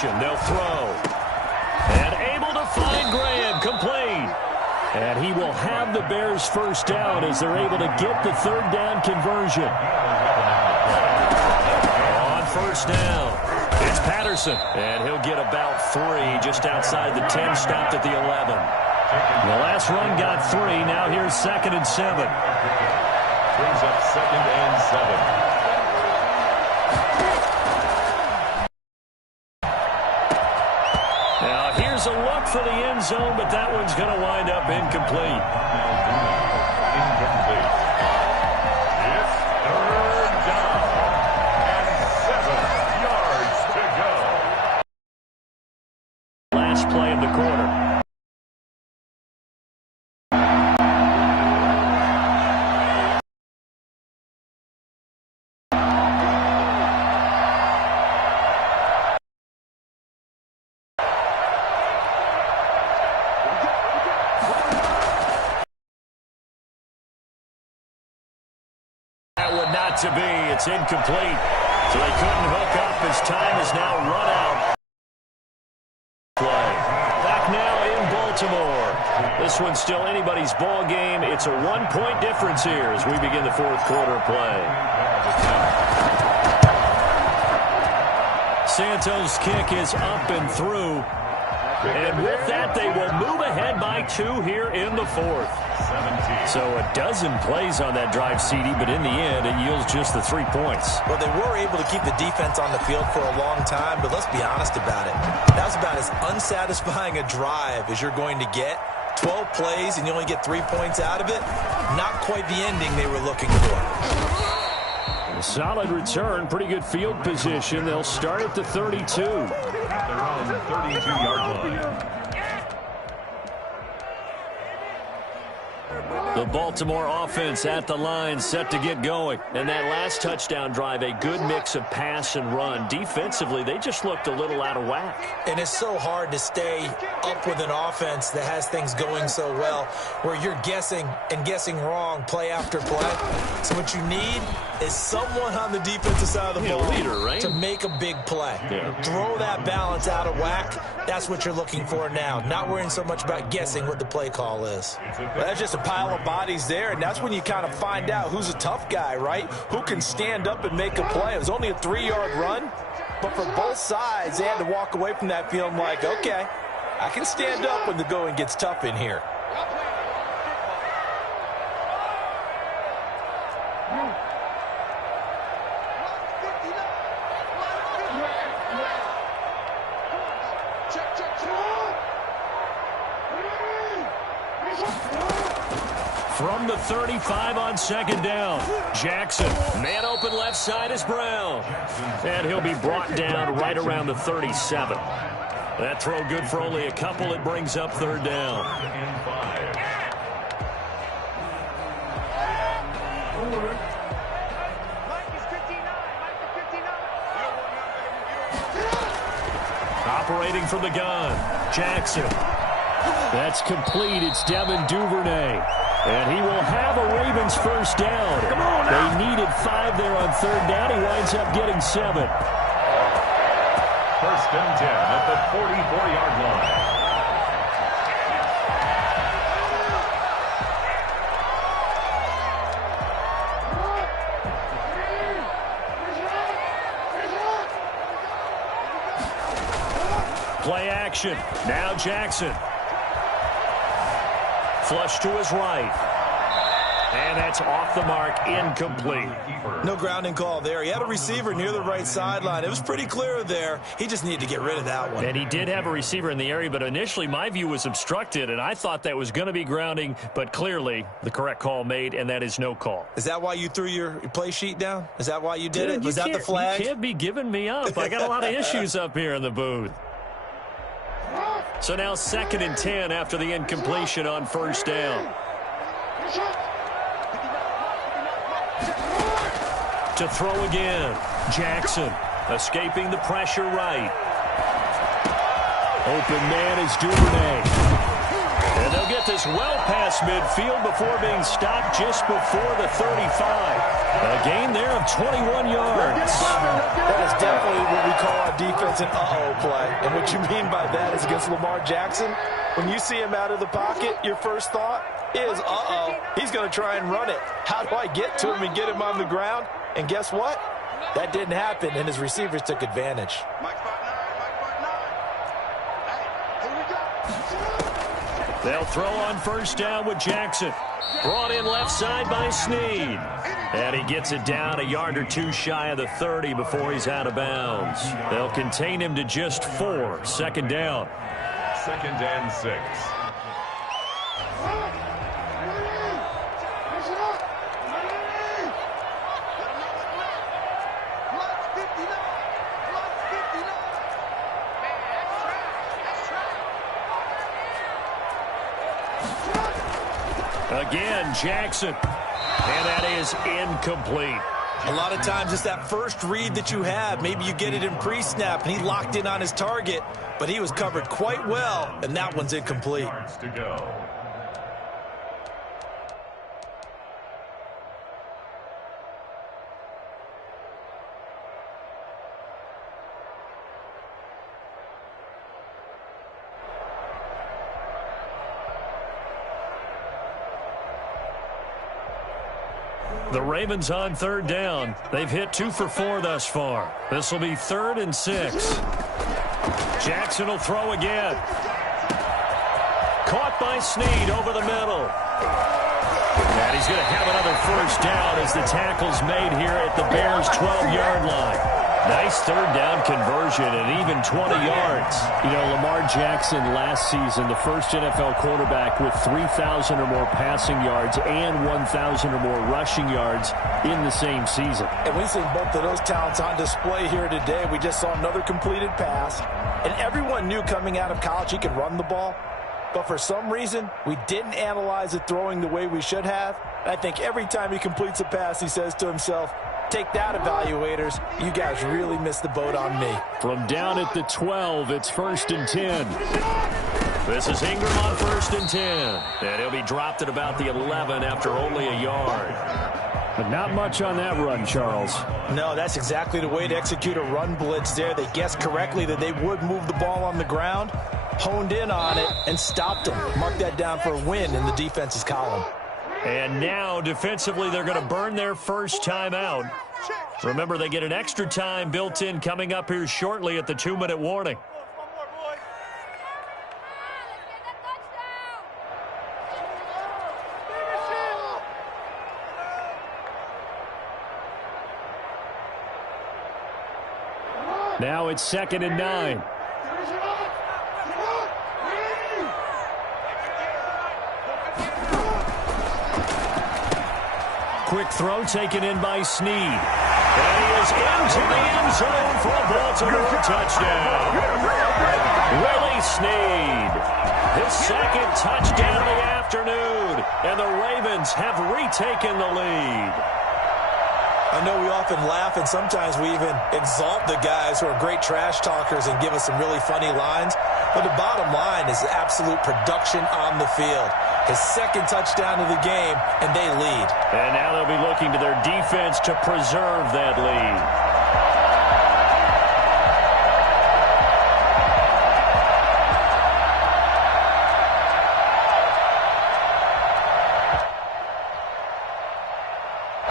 They'll throw. And able to find Graham. Complete. And he will have the Bears' 1st down as they're able to get the 3rd down conversion. On 1st down, it's Patterson. And he'll get about 3 just outside the 10, stopped at the 11. The last run got 3. Now here's 2nd and 7. Brings up 2nd and 7. Here's a look for the end zone, but that one's going to wind up incomplete. Incomplete. It's incomplete. So they couldn't hook up as time is now run out. Play. Back now in Baltimore. This one's still anybody's ball game. It's a one-point difference here as we begin the fourth quarter play. Santos' kick is up and through. And with that, they will move ahead by 2 here in the fourth. So a dozen plays on that drive, CD, but in the end, it yields just the 3 points. Well, they were able to keep the defense on the field for a long time, but let's be honest about it. That was about as unsatisfying a drive as you're going to get. 12 plays and you only get 3 points out of it. Not quite the ending they were looking for. A solid return, pretty good field position. They'll start at the 32. They're on the 32-yard line. The Baltimore offense at the line, set to get going. And that last touchdown drive, a good mix of pass and run. Defensively, they just looked a little out of whack. And it's so hard to stay up with an offense that has things going so well, where you're guessing and guessing wrong play after play. So what you need is someone on the defensive side of the ball leader, right? to make a big play. Yeah. Throw that balance out of whack. That's what you're looking for now. Not worrying so much about guessing what the play call is. Well, that's just a pile of bodies there, and that's when you kind of find out who's a tough guy, right? Who can stand up and make a play. It was only a 3-yard run, but for both sides, they had to walk away from that feeling like, okay, I can stand up when the going gets tough in here. From the 35 on second down, Jackson. Man open left side is Brown. And he'll be brought down right around the 37. That throw good for only a couple. It brings up third down. Operating from the gun, Jackson. That's complete. It's Devin Duvernay. And he will have a Ravens first down. Come on now. They needed 5 there on third down. He winds up getting 7. First and 10 at the 44-yard line. Play action. Now Jackson. Flush to his right. And that's off the mark, incomplete. No grounding call there. He had a receiver near the right sideline. It was pretty clear there. He just needed to get rid of that one. And he did have a receiver in the area, but initially my view was obstructed, and I thought that was going to be grounding, but clearly the correct call made, and that is no call. Is that why you threw your play sheet down? Is that why you did it? Was that the flag? You can't be giving me up. I got a lot of issues up here in the booth. So now 2nd and 10 after the incompletion on first down. To throw again. Jackson escaping the pressure right. Open man is Duvernay. And they'll get this well past midfield before being stopped just before the 35. A gain there of 21 yards. That is definitely what we call our defense an uh-oh play. And what you mean by that is against Lamar Jackson, when you see him out of the pocket, your first thought is, uh-oh, he's going to try and run it. How do I get to him and get him on the ground? And guess what? That didn't happen, and his receivers took advantage. They'll throw on first down with Jackson. Brought in left side by Snead. And he gets it down a yard or two shy of the 30 before he's out of bounds. They'll contain him to just 4. Second down. 2nd and 6. Again, Jackson. And that is incomplete. A lot of times it's that first read that you have. Maybe you get it in pre-snap, and he locked in on his target, but he was covered quite well, and that one's incomplete. To go. The Ravens on third down. They've hit 2 for 4 thus far. This will be 3rd and 6. Jackson will throw again. Caught by Snead over the middle. And he's going to have another first down as the tackle's made here at the Bears' 12-yard line. Nice third down conversion and even 20 yards. You know, Lamar Jackson last season, the first NFL quarterback with 3,000 or more passing yards and 1,000 or more rushing yards in the same season. And we've seen both of those talents on display here today. We just saw another completed pass. And everyone knew coming out of college he could run the ball. But for some reason, we didn't analyze it throwing the way we should have. I think every time he completes a pass, he says to himself, "Take that, evaluators. You guys really missed the boat on me." From down at the 12, it's 1st and 10. This is Ingram on 1st and 10. And he'll be dropped at about the 11 after only a yard. But not much on that run, Charles. No, that's exactly the way to execute a run blitz there. They guessed correctly that they would move the ball on the ground, honed in on it, and stopped them. Mark that down for a win in the defense's column. And now, defensively, they're going to burn their first time out. Remember, they get an extra time built in coming up here shortly at the 2-minute warning. Now it's 2nd and 9. Quick throw taken in by Snead. And he is into the end zone for a Baltimore touchdown. Willie Snead, his 2nd touchdown of the afternoon. And the Ravens have retaken the lead. I know we often laugh and sometimes we even exalt the guys who are great trash talkers and give us some really funny lines. But the bottom line is the absolute production on the field. His 2nd touchdown of the game, and they lead. And now they'll be looking to their defense to preserve that lead.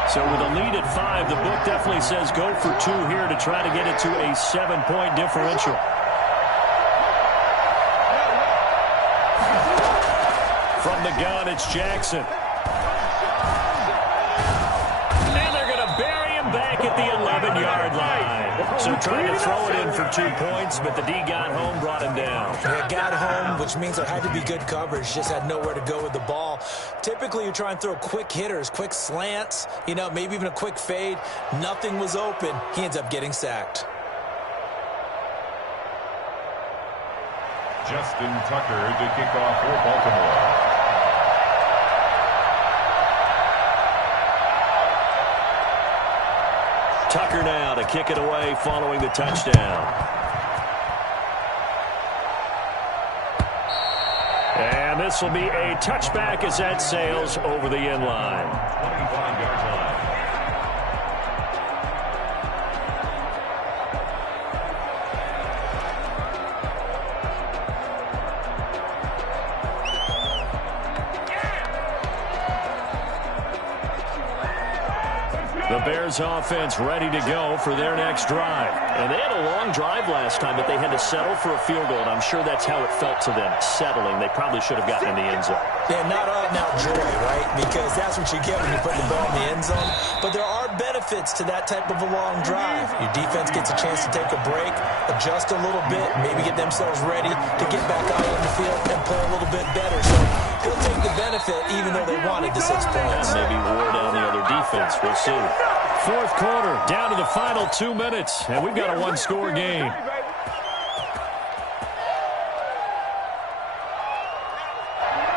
So with a lead at 5, the book definitely says go for 2 here to try to get it to a 7-point differential. From the gun, it's Jackson. And they're going to bury him back at the 11-yard line. So trying to throw it in for 2 points, but the D got home, brought him down. Yeah, got home, which means there had to be good coverage. Just had nowhere to go with the ball. Typically, you try and throw quick hitters, quick slants, you know, maybe even a quick fade. Nothing was open. He ends up getting sacked. Justin Tucker to kick off for Baltimore. Tucker now to kick it away following the touchdown. And this will be a touchback as that sails over the end line. 25-yard line. The Bears offense ready to go for their next drive. And they had a long drive last time, but they had to settle for a field goal, and I'm sure that's how it felt to them, settling. They probably should have gotten in the end zone. Yeah, not out-and-out joy, right? Because that's what you get when you put the ball in the end zone. But there are benefits to that type of a long drive. Your defense gets a chance to take a break, adjust a little bit, maybe get themselves ready to get back out on the field and play a little bit better. So he'll take the benefit even though they wanted the 6 points. Maybe wore down the other defense. We'll see. 4th quarter, down to the final 2 minutes, and we've got a 1-score game.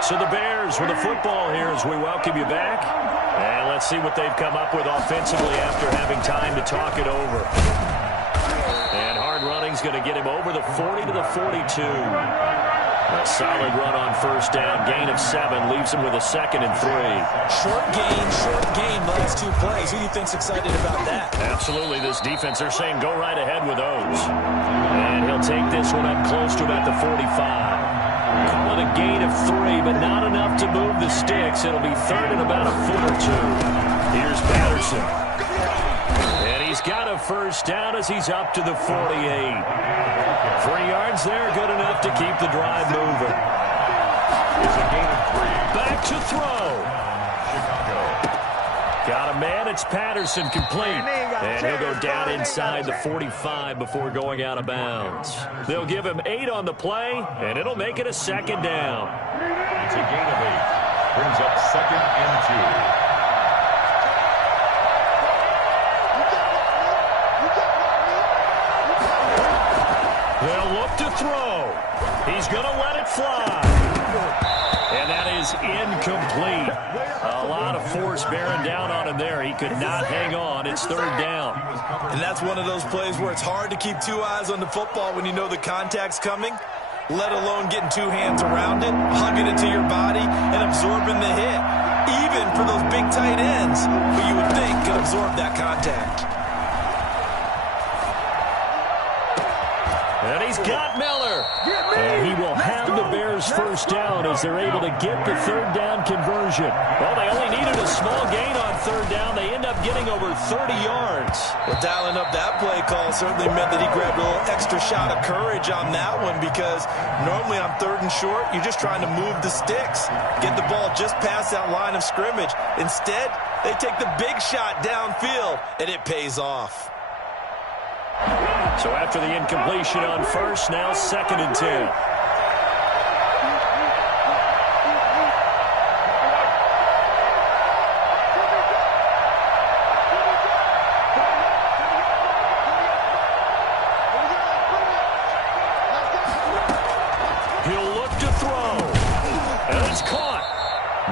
So the Bears with the football here as we welcome you back. And let's see what they've come up with offensively after having time to talk it over. And hard running's going to get him over the 40 to the 42. A solid run on first down. Gain of 7 leaves him with a 2nd and 3. Short gain, the last 2 plays. Who do you think's excited about that? Absolutely. This defense, they're saying go right ahead with those. And he'll take this one up close to about the 45. Call it a gain of 3, but not enough to move the sticks. It'll be 3rd and about a foot or 2. Here's Patterson. And he's got a first down as he's up to the 48. 3 yards there, good enough to keep the drive moving. It's a gain of 3. Back to throw. Chicago. Got a man, it's Patterson, complete. And he'll go down inside the 45 before going out of bounds. They'll give him 8 on the play, and it'll make it a second down. It's a gain of 8. Brings up 2nd and 2. They'll look to throw. He's going to let it fly. And that is incomplete. A lot of force bearing down on him there. He could not hang on. It's 3rd down. And that's one of those plays where it's hard to keep 2 eyes on the football when you know the contact's coming, let alone getting 2 hands around it, hugging it to your body, and absorbing the hit. Even for those big tight ends, who you would think could absorb that contact. And he's got Miller. And he will have the Bears first down as they're able to get the 3rd down conversion. Well, they only needed a small gain on 3rd down. They end up getting over 30 yards. Well, dialing up that play call certainly meant that he grabbed a little extra shot of courage on that one, because normally on 3rd and short, you're just trying to move the sticks, get the ball just past that line of scrimmage. Instead, they take the big shot downfield, and it pays off. So after the incompletion on 1st, now 2nd and 10. He'll look to throw. And it's caught.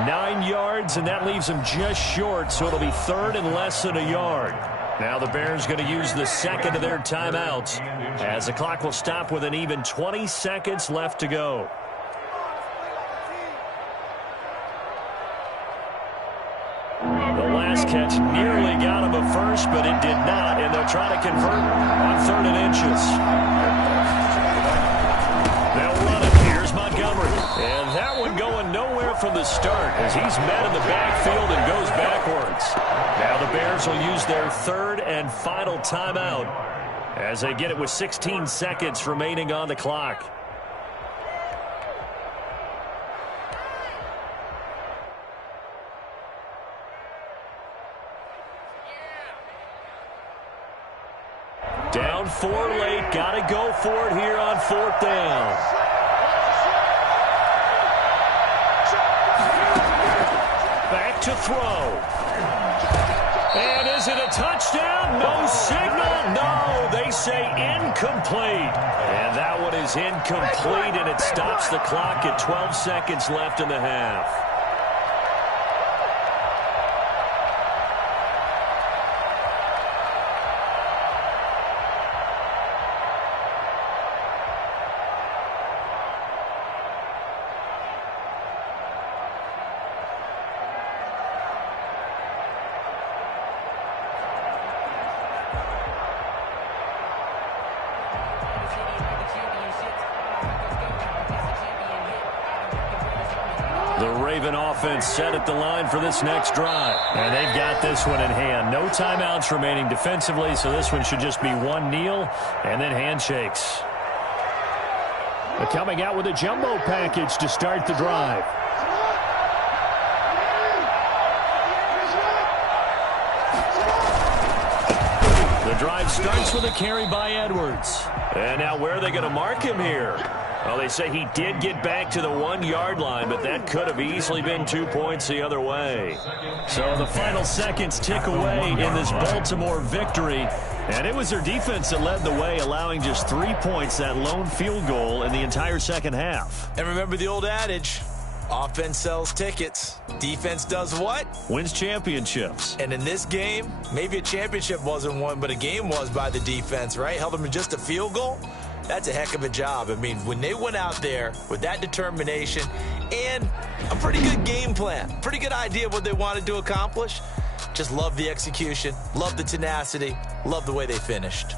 9 yards, and that leaves him just short, so it'll be 3rd and less than a yard. Now the Bears going to use the 2nd of their timeouts as the clock will stop with an even 20 seconds left to go. The last catch nearly got him a first, but it did not, and they'll try to convert on 3rd and inches. They'll run it. Here's Montgomery. And that one going nowhere from the start as he's met in the backfield and goes backwards. Now the Bears will use their 3rd and final timeout as they get it with 16 seconds remaining on the clock. Down 4 late, got to go for it here on 4th down. Back to throw. And is it a touchdown? No signal. No, they say incomplete. And that one is incomplete, and it stops the clock at 12 seconds left in the half. Offense set at the line for this next drive. And they've got this one in hand. No timeouts remaining defensively, so this one should just be one kneel and then handshakes. They're coming out with a jumbo package to start the drive. The drive starts with a carry by Edwards. And now where are they going to mark him here? Well, they say he did get back to the 1-yard line, but that could have easily been 2 points the other way. So the final seconds tick away in this Baltimore victory. And it was their defense that led the way, allowing just 3 points, that lone field goal in the entire second half. And remember the old adage, offense sells tickets. Defense does what? Wins championships. And in this game, maybe a championship wasn't won, but a game was by the defense, right? Held them to just a field goal. That's a heck of a job. I mean, when they went out there with that determination and a pretty good game plan, pretty good idea of what they wanted to accomplish, just love the execution, love the tenacity, love the way they finished.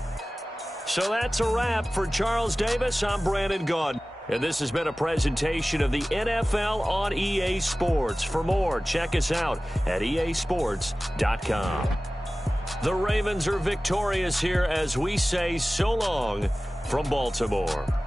So that's a wrap for Charles Davis. I'm Brandon Gaudin. And this has been a presentation of the NFL on EA Sports. For more, check us out at easports.com. The Ravens are victorious here as we say so long from Baltimore.